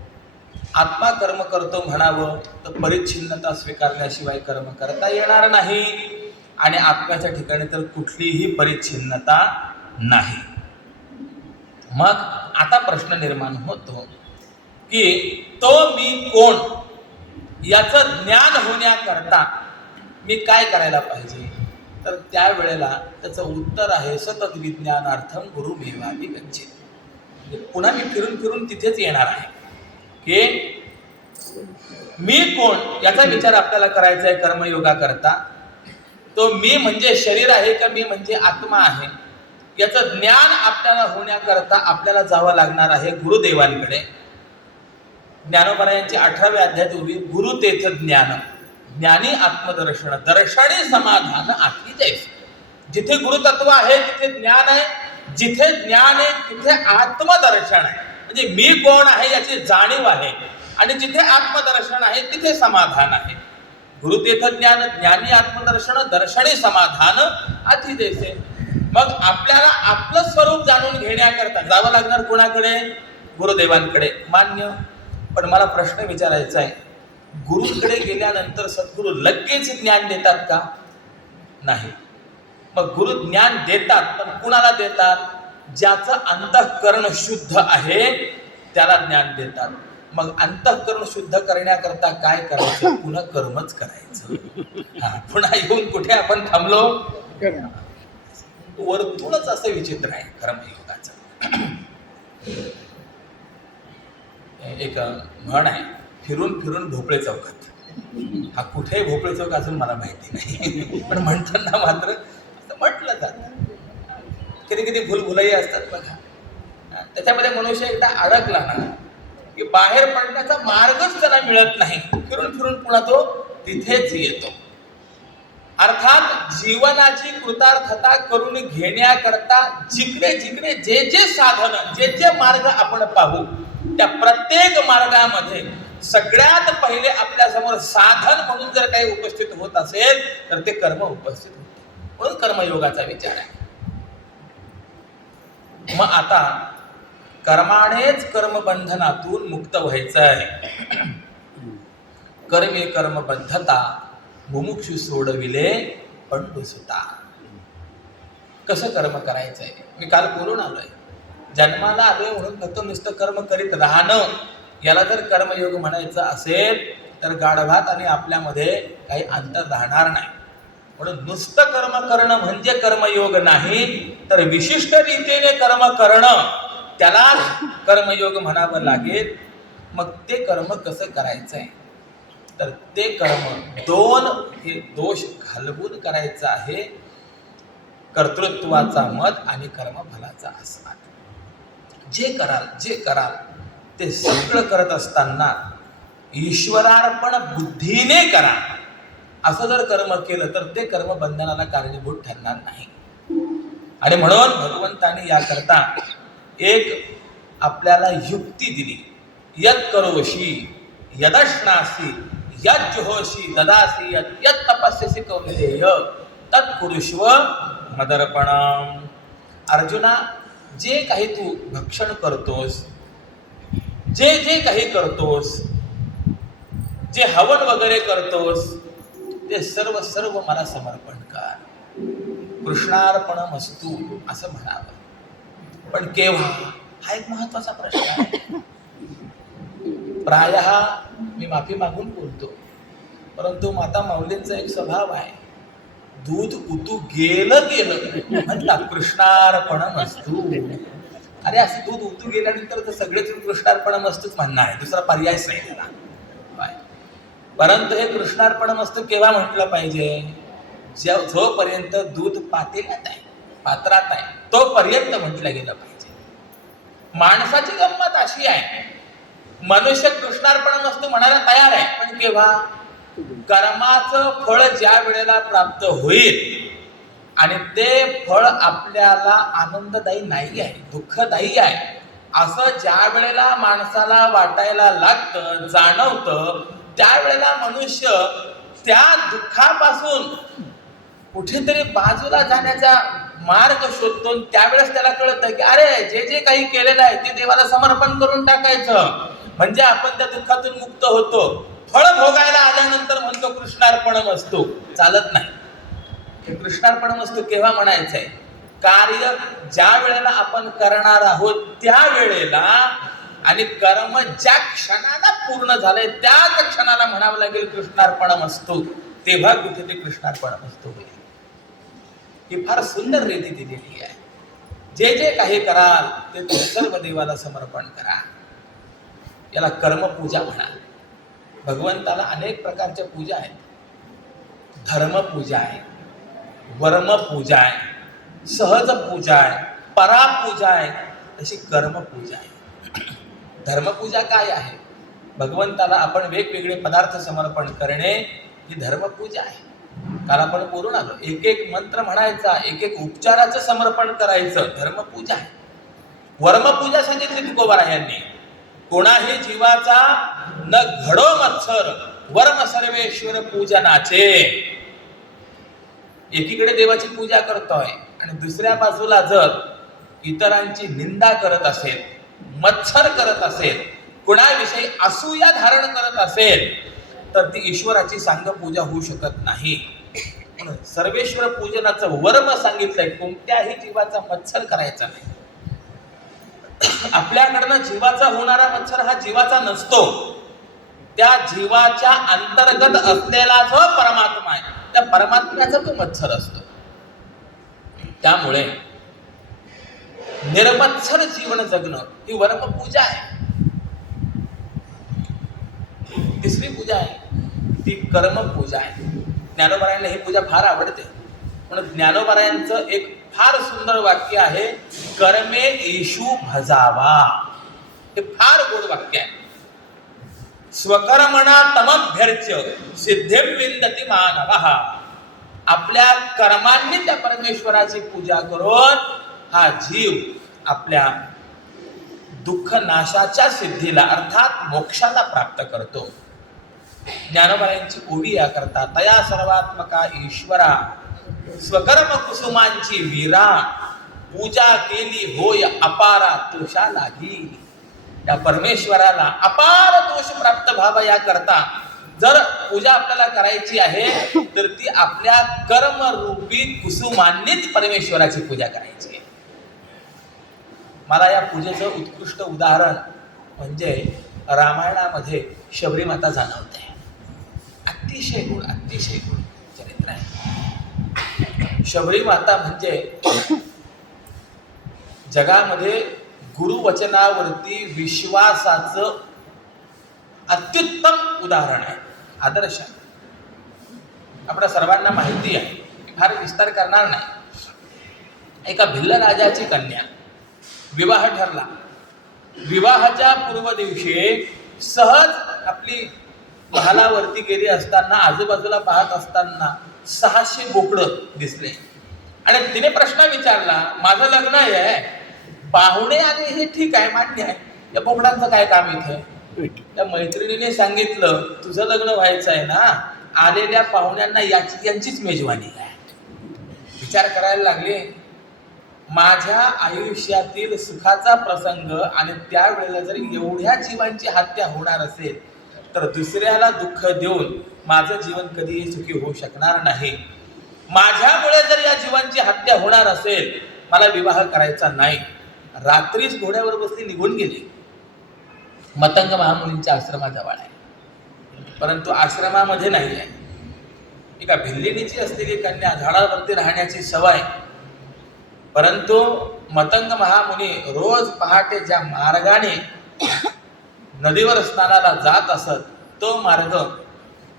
आत्मा कर्म करतो म्हणावं तर परिच्छिन्नता स्वीकारल्याशिवाय कर्म करता येणार नाही, आणि आत्म्याच्या ठिकाणी तर कुठलीही परिच्छिन्नता नाही. मग आता प्रश्न निर्माण होतो की तो मी कोण याचं ज्ञान होण्याकरता मी काय करायला पाहिजे. तर त्यावेळेला त्याचं उत्तर आहे सतत विज्ञानार्थम गुरुमेवापि गच्छेत. पुन्हा मी फिरून फिरून तिथेच येणार आहे की मी कोण याचा विचार आपल्याला करायचा आहे कर्मयोगा करता. तो मी म्हणजे शरीर आहे का मी म्हणजे आत्मा आहे याचं ज्ञान आपल्याला होण्याकरता आपल्याला जावं लागणार आहे गुरुदेवांकडे. ज्ञानोबरायांचे 18व्या अध्यायात उभी गुरुतेथ ज्ञान ज्ञानी आत्मदर्शन दर्शनी समाधान आठी जैसे. जिथे गुरुतत्व आहे तिथे ज्ञान आहे, जिथे ज्ञान आहे तिथे आत्मदर्शन आहे. म्हणजे मी कोण आहे याची जाणीव आहे आणि जिथे आत्मदर्शन आहे तिथे समाधान आहे. गुरुतेथ ज्ञान ज्ञानी आत्मदर्शन दर्शनी समाधान आठी जैसे. मग आपल्याला आपलं स्वरूप जाणून घेण्याकरता जावं लागणार कोणाकडे? गुरुदेवांकडे. मान्य. पण मला प्रश्न विचारायचा आहे, गुरुकडे गेल्यानंतर सद्गुरू लगेच ज्ञान देतात का? नाही. मग गुरु ज्ञान देतात, पण कुणाला देतात? ज्याचं अंतःकरण शुद्ध आहे त्याला ज्ञान देतात. मग अंतःकरण शुद्ध करण्याकरता काय करायचं? पुन्हा कर्मच करायचं. पुन्हा येऊन कुठे आपण थांबलो? वर्तुळच असं विचित्र आहे कर्मयोगाचं. एक म्हण आहे, फिरून फिरून भोपळे चौकात. हा कुठे भोपळे चौक अजून मला माहिती नाही, पण म्हणताना मात्र असं म्हटलं जातं. कधी कधी भूलभुलही असतात बघा. त्याच्यामध्ये मनुष्य एकदा अडकला ना की बाहेर पडण्याचा मार्गच त्याला मिळत नाही. फिरून फिरून पुन्हा तो तिथेच येतो. अर्थात जीवनाची कृतार्थता करून घेण्याकरता जिकडे जिकडे जे जे साधन जे जे मार्ग आपण पाहू त्या प्रत्येक मार्गामध्ये सगळ्यात पहिले आपल्यासमोर साधन म्हणून जर काही उपस्थित होत असेल तर ते कर्म उपस्थित होते. म्हणून कर्मयोगाचा विचार आहे. मग आता कर्मानेच कर्मबंधनातून मुक्त व्हायचं आहे. कर्मे कर्मबद्धता मुमुक्षु सोडविले पंडुसुता. कसं कर्म करायचंय? मी काल बोलून आलोय. जन्माला आलोय म्हणून फक्त नुसतं कर्म करीत राहणं याला जर कर्मयोग म्हणायचं असेल तर गाढवात आणि आपल्यामध्ये काही अंतर राहणार नाही. म्हणून नुसतं कर्म करणं म्हणजे कर्मयोग नाही, तर विशिष्ट रीतीने कर्म करणं त्याला कर्मयोग म्हणावं लागेल. मग ते कर्म कसं करायचंय? तर ते कर्म दोन हे दोष घालवून करायचं आहे. कर्तृत्वाचा मत आणि कर्मफलाचा आस्वाद. जे कराल ते सगळं करत असताना ईश्वरार्पण बुद्धीने करा. असं जर कर्म केलं तर ते कर्म बंधनाला कारणीभूत ठरणार नाही. आणि म्हणून भगवंताने याकरता एक आपल्याला युक्ती दिली. यत् करोषि यदश्नासी यज्जुहोषि ददासी यत् तपस्यसि कौन्तेय तत् कुरुष्व मदर्पणम. अर्जुना, जे काही तू भक्षण करतोस, जे जे काही करतोस, जे हवन वगैरे करतोस, ते सर्व सर्व मला समर्पण कर. कृष्णार्पणमस्तु असं म्हणावं. पण केव्हा? हा एक महत्वाचा प्रश्न आहे. प्रायः मी माफी मागून बोलतो, परंतु माता माऊलींचा एक स्वभाव आहे. दूध उतू गेलं म्हणतात कृष्णार्पणमस्तु. अरे असं दूध उतू गेल्यानंतर तर सगळेच कृष्णार्पणमस्तुच म्हणणं आहे, दुसरा पर्यायच नाही त्याला. परंतु हे कृष्णार्पणमस्तु केव्हा म्हटलं पाहिजे? जोपर्यंत दूध पातेल्यात आहे, पात्रात आहे, तोपर्यंत म्हटलं गेलं पाहिजे. माणसाची गंमत अशी आहे, मनुष्य कृष्णार्पणमस्तु म्हणायला तयार आहे, पण केव्हा? कर्माचं फळ ज्या वेळेला प्राप्त होईल आणि ते फळ आपल्याला आनंददायी नाही आहे, दुःखदायी आहे, असं ज्या वेळेला माणसाला वाटायला लागतं, जाणवतं, त्यावेळेला मनुष्य त्या दुःखापासून कुठेतरी बाजूला जाण्याचा मार्ग शोधतो. त्यावेळेस त्याला कळतं की अरे जे जे काही केलेलं आहे ते देवाला समर्पण करून टाकायचं, म्हणजे आपण त्या दुःखातून मुक्त होतो. फळ भोगायला आल्यानंतर म्हणतो कृष्णार्पणमस्तु. चालत नाही. कृष्णार्पणमस्तु केव्हा म्हणायचंय? कार्य ज्या वेळेला आपण करणार आहोत त्या वेळेला, आणि कर्म ज्या क्षणाला पूर्ण झालंय त्याच क्षणाला म्हणावं लागेल कृष्णार्पणमस्तु. तेव्हा कुठे ते कृष्णार्पणमस्तु होईल. ही फार सुंदर रीती दिलेली आहे. जे जे काही कराल ते सर्व देवाला समर्पण करा. याला कर्मपूजा म्हणा. भगवंताला अनेक प्रकारच्या पूजा आहेत. धर्मपूजा आहे, वर्मपूजा आहे, सहज पूजा आहे, परापूजा आहे, तशी कर्मपूजा आहे. धर्मपूजा काय आहे? भगवंताला आपण वेगवेगळे पदार्थ समर्पण करणे ही धर्मपूजा आहे. काल आपण बोलून आलो, एक एक मंत्र म्हणायचा, एक एक उपचाराचं समर्पण करायचं, धर्मपूजा आहे. वर्मपूजा सांगितली तुकोबारायांनी. कोणाही जीवाचा न घडो मत्सर, वर्म सर्वेश्वर पूजनाचे. एकीकडे देवाची पूजा करतोय आणि दुसऱ्या बाजूला जर इतरांची निंदा करत असेल, मत्सर करत असेल, कुणाविषयी असूया धारण करत असेल, तर ती ईश्वराची सांगपूजा होऊ शकत नाही. म्हणून सर्वेश्वर पूजनाचं वर्म सांगितलंय. कोणत्याही जीवाचा मत्सर करायचा नाही. आपल्याकडनं जीवाचा होणारा मत्सर हा जीवाचा नसतो. त्या जीवाच्या अंतर्गत असलेला जो परमात्मा आहे, त्या परमात्म्याचा तो मत्सर असतो. त्यामुळे निर्मत्सर जीवन जगणं ही वर्मपूजा आहे. तिसरी पूजा आहे ती कर्मपूजा आहे. ज्ञानोबारायांना ही पूजा फार आवडते. म्हणून ज्ञानोबारायांचं एक फार सुंदर वाक्य आहे, कर्मे येशू भजावा. हे फार गोड वाक्य आहे. स्वकर्मणा तमभ्यर्च्य सिद्धिं विंदती मानवः. आपल्या कर्मांनी त्या परमेश्वराची पूजा करून हा जीव आपल्या दुःख नाशाच्या सिद्धीला अर्थात मोक्षाला प्राप्त करतो. ज्ञानोबारायांची ओवी या करता, तया सर्वात्मका ईश्वरा स्वकर्म कुसुमांची वीरा, पूजा केली होय अपारा तोषा लागी. त्या परमेश्वराला अपार दोष प्राप्त व्हावा या करता जर पूजा आपल्याला करायची आहे, तर ती आपल्या कर्मरूपी कुसुमांनीच परमेश्वराची पूजा करायची आहे. मला या पूजेचं उत्कृष्ट उदाहरण म्हणजे रामायणामध्ये शबरी माता जाणवते. अतिशय गुण चरित्र आहे. शबरी माता म्हणजे जगामध्ये गुरुवचनावरती विश्वासाचं अत्युत्तम उदाहरण आहे, आदर्श आहे. आपल्या सर्वांना माहिती आहे, फार विस्तार करणार नाही. एका भिल्ल राजाची कन्या, विवाह ठरला. विवाहाच्या पूर्व दिवशी सहज आपली महालावरती गेली असताना आजूबाजूला पाहत असताना 600 बोकडं दिसले आणि तिने प्रश्न विचारला, माझं लग्न आहे, पाहुणे आले हे ठीक आहे, मान्य आहे, या बोकडांचं काय काम इथे? त्या मैत्रिणीने सांगितलं, तुझं लग्न व्हायचं आहे ना, आलेल्या पाहुण्यांना यांचीच मेजवानी आहे. विचार करायला लागले, माझ्या आयुष्यातील सुखाचा प्रसंग आणि त्यावेळेला जर एवढ्या जीवांची हत्या होणार असेल, तर दुसऱ्याला दुःख देऊन माझं जीवन कधीही सुखी होऊ शकणार नाही. माझ्यामुळे जर या जीवांची हत्या होणार असेल, मला विवाह करायचा नाही. रात्रीच घोड्यावर बसली निघून गेली. मतंग महामुनींच्या आश्रमाजवळ आहे, परंतु आश्रमामध्ये नाही आहे. एका भिल्लिनीची असलेली कन्या, झाडावरती राहण्याची सवय. परंतु मतंग महामुनी रोज पहाटे ज्या मार्गाने नदीवर स्नानाला जात असत, तो मार्ग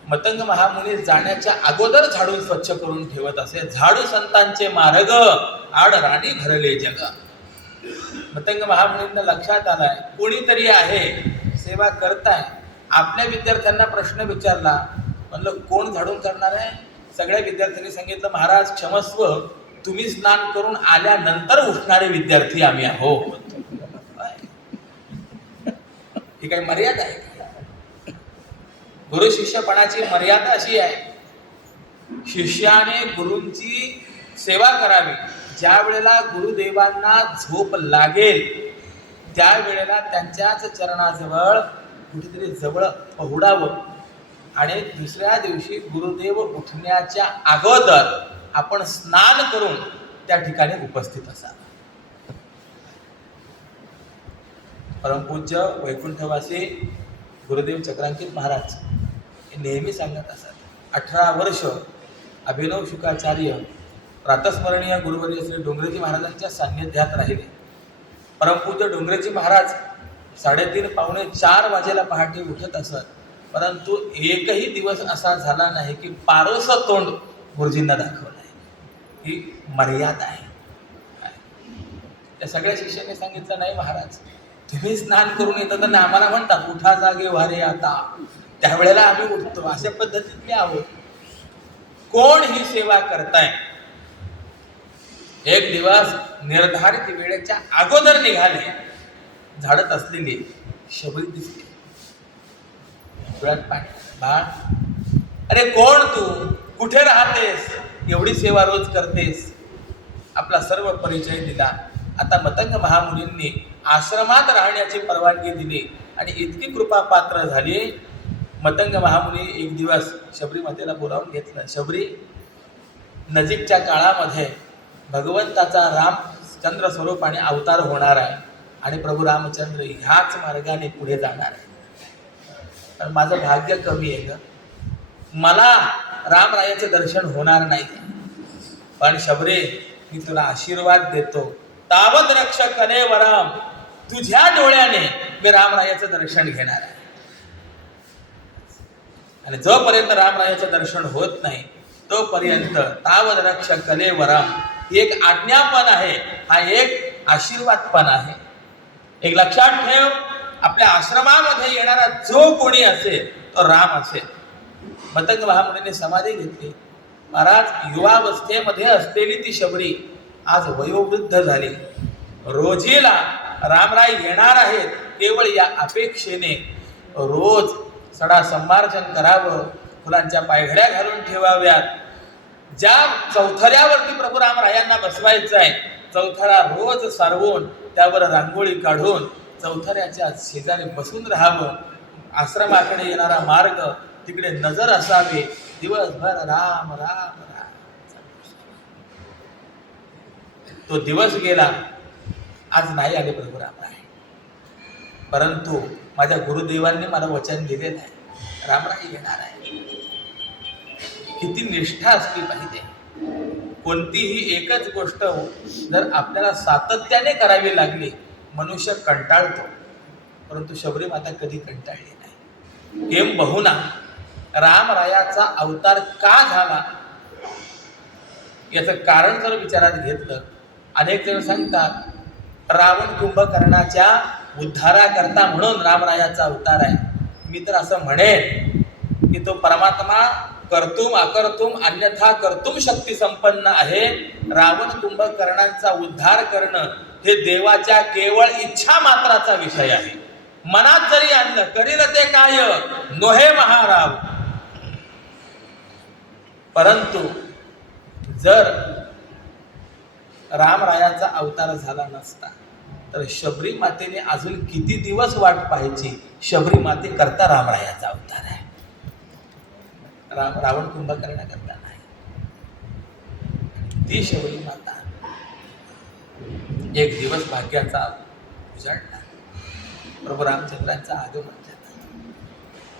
मतंग महामुनी जाण्याच्या अगोदर झाडून स्वच्छ करून ठेवत असे. झाडू संतांचे मार्ग, आड राणी भरले जग. मतंग महामुनींना लक्षात आलाय, कोणीतरी आहे सेवा करताय. आपल्या विद्यार्थ्यांना प्रश्न विचारला, म्हणलं कोण झाडून करणार आहे? सगळ्या विद्यार्थ्यांनी सांगितलं, महाराज क्षमस्व, तुम्ही स्नान करून आल्यानंतर उठणारे विद्यार्थी आम्ही आहोत. ही काही मर्यादा आहे? गुरु शिष्यपणाची मर्यादा अशी आहे, शिष्याने गुरूंची सेवा करावी. ज्या वेळेला गुरुदेवांना झोप लागेल त्यावेळेला त्यांच्याच चरणाजवळ कुठेतरी जवळ पहुडावं आणि दुसऱ्या दिवशी गुरुदेव उठण्याच्या अगोदर आपण स्नान करून त्या ठिकाणी उपस्थित असावं. परमपूज्य वैकुंठवासी गुरुदेव चक्रांकित महाराज हे नेहमी सांगत असत, 18 वर्ष अभिनव शुकाचार्य प्रातस्मरणीय गुरुवर्य श्री डोंगरेजी महाराजांच्या सान्निध्यात राहिले. परमपूज्य डोंगरेजी महाराज 3:30 पावणे 4 वाजेला पहाटे उठत असत, परंतु एकही दिवस असा झाला नाही की पारोसं तोंड गुरुजींना दाखवलं आहे. ही मर्यादा आहे. त्या सगळ्या शिष्याने सांगितलं, नाही महाराज, तुम्ही स्नान करून येतात आणि आम्हाला म्हणतात उठा जागे वारे आता, त्यावेळेला आम्ही उठतो. अशा पद्धतीने आहोत. कोण ही सेवा करताय? एक दिवस निर्धारित वेळेच्या अगोदर निघाले. झाडत असलेली शबरी दिसली. डोळ्यात पाणी. बाळ, अरे कोण तू? कुठे राहतेस? एवढी सेवा रोज करतेस? आपला सर्व परिचय दिला. आता मतंग महामुनींनी आश्रमात राहण्याची परवानगी दिली आणि इतकी कृपा पात्र झाली. मतंग महामुनी एक दिवस शबरी मातेला बोलावून घेतलं. शबरी, नजीकच्या काळामध्ये भगवंताचा रामचंद्र स्वरूपाने अवतार होणार आहे आणि प्रभू रामचंद्र ह्याच मार्गाने पुढे जाणार आहे. पण माझं भाग्य कमी आहे ग, मला रामरायाचं दर्शन होणार नाही. पण शबरी, मी तुला आशीर्वाद देतो, तावत रक्ष कने वराम, तुझ्या डोळ्याने मी रामरायाचं दर्शन घेणार आहे. आणि जोपर्यंत रामरायाचं दर्शन होत नाही तोपर्यंत तावत रक्ष कले वराम ही एक आज्ञापन आहे, हा एक आशीर्वाद पण आहे. एक लक्षात ठेव, आपल्या आश्रमामध्ये येणारा जो कोणी असेल तो राम असेल. मतंग महामुनीने समाधी घेतली. महाराज, युवावस्थेमध्ये असलेली ती शबरी आज वयोवृद्ध झाली. रोजीला रामराय येणार आहेत केवळ या अपेक्षेने रोज सडा संमार्जन करावं, फुलांच्या पायघड्या घालून ठेवाव्यात. ज्या चौथऱ्यावरती प्रभू रामरायांना बसवायचं आहे, चौथरा रोज सारवून त्यावर रांगोळी काढून चौथऱ्याच्या शेजारी बसून राहावं. आश्रमाकडे येणारा मार्ग तिकडे नजर असावी. दिवसभर राम राम राम. तो दिवस गेला. आज नाही आले प्रभू रामराय, परंतु माझ्या गुरुदेवांनी मला वचन दिलेलं आहे, रामराय येणार आहे. किती निष्ठा असली पाहिजे. कोणतीही एकच गोष्ट जर आपल्याला सातत्याने करावी लागली, मनुष्य कंटाळतो, परंतु शबरी माता कधी कंटाळली नाही. किंबहुना रामरायाचा अवतार का झाला याचं कारण जर विचारात घेतलं, अनेक जण सांगतात रावण कुंभकर्णाच्या उद्धाराकरता म्हणून रामरायाचा अवतार आहे. मी तर असं म्हणेन की तो परमात्मा कर्तुम अकर्तुम अन्यथा कर्तुम शक्ती संपन्न आहे. रावण कुंभकर्णांचा उद्धार करणं हे देवाच्या केवळ इच्छा मात्राचा विषय आहे. मनात जरी आणलं करील ते काय नोहे महाराव. परंतु जर रामरायाचा अवतार झाला नसता तर शबरी मातेने अजून किती दिवस वाट पाहायची. शबरी माते करता रामरायाचा अवतार आहे, रावण कुंभकर्ण करता नाही. ती शबरी माता एक दिवस भाग्याचा उजाडला. प्रभू रामचंद्रांचा आगमन झाला.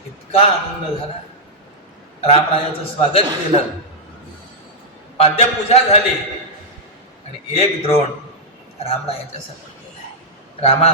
इतका आनंद झाला. रामरायाचं स्वागत केलं, पाद्यपूजा झाली आणि एक द्रोण रामरायाच्या समोर केला. रामा,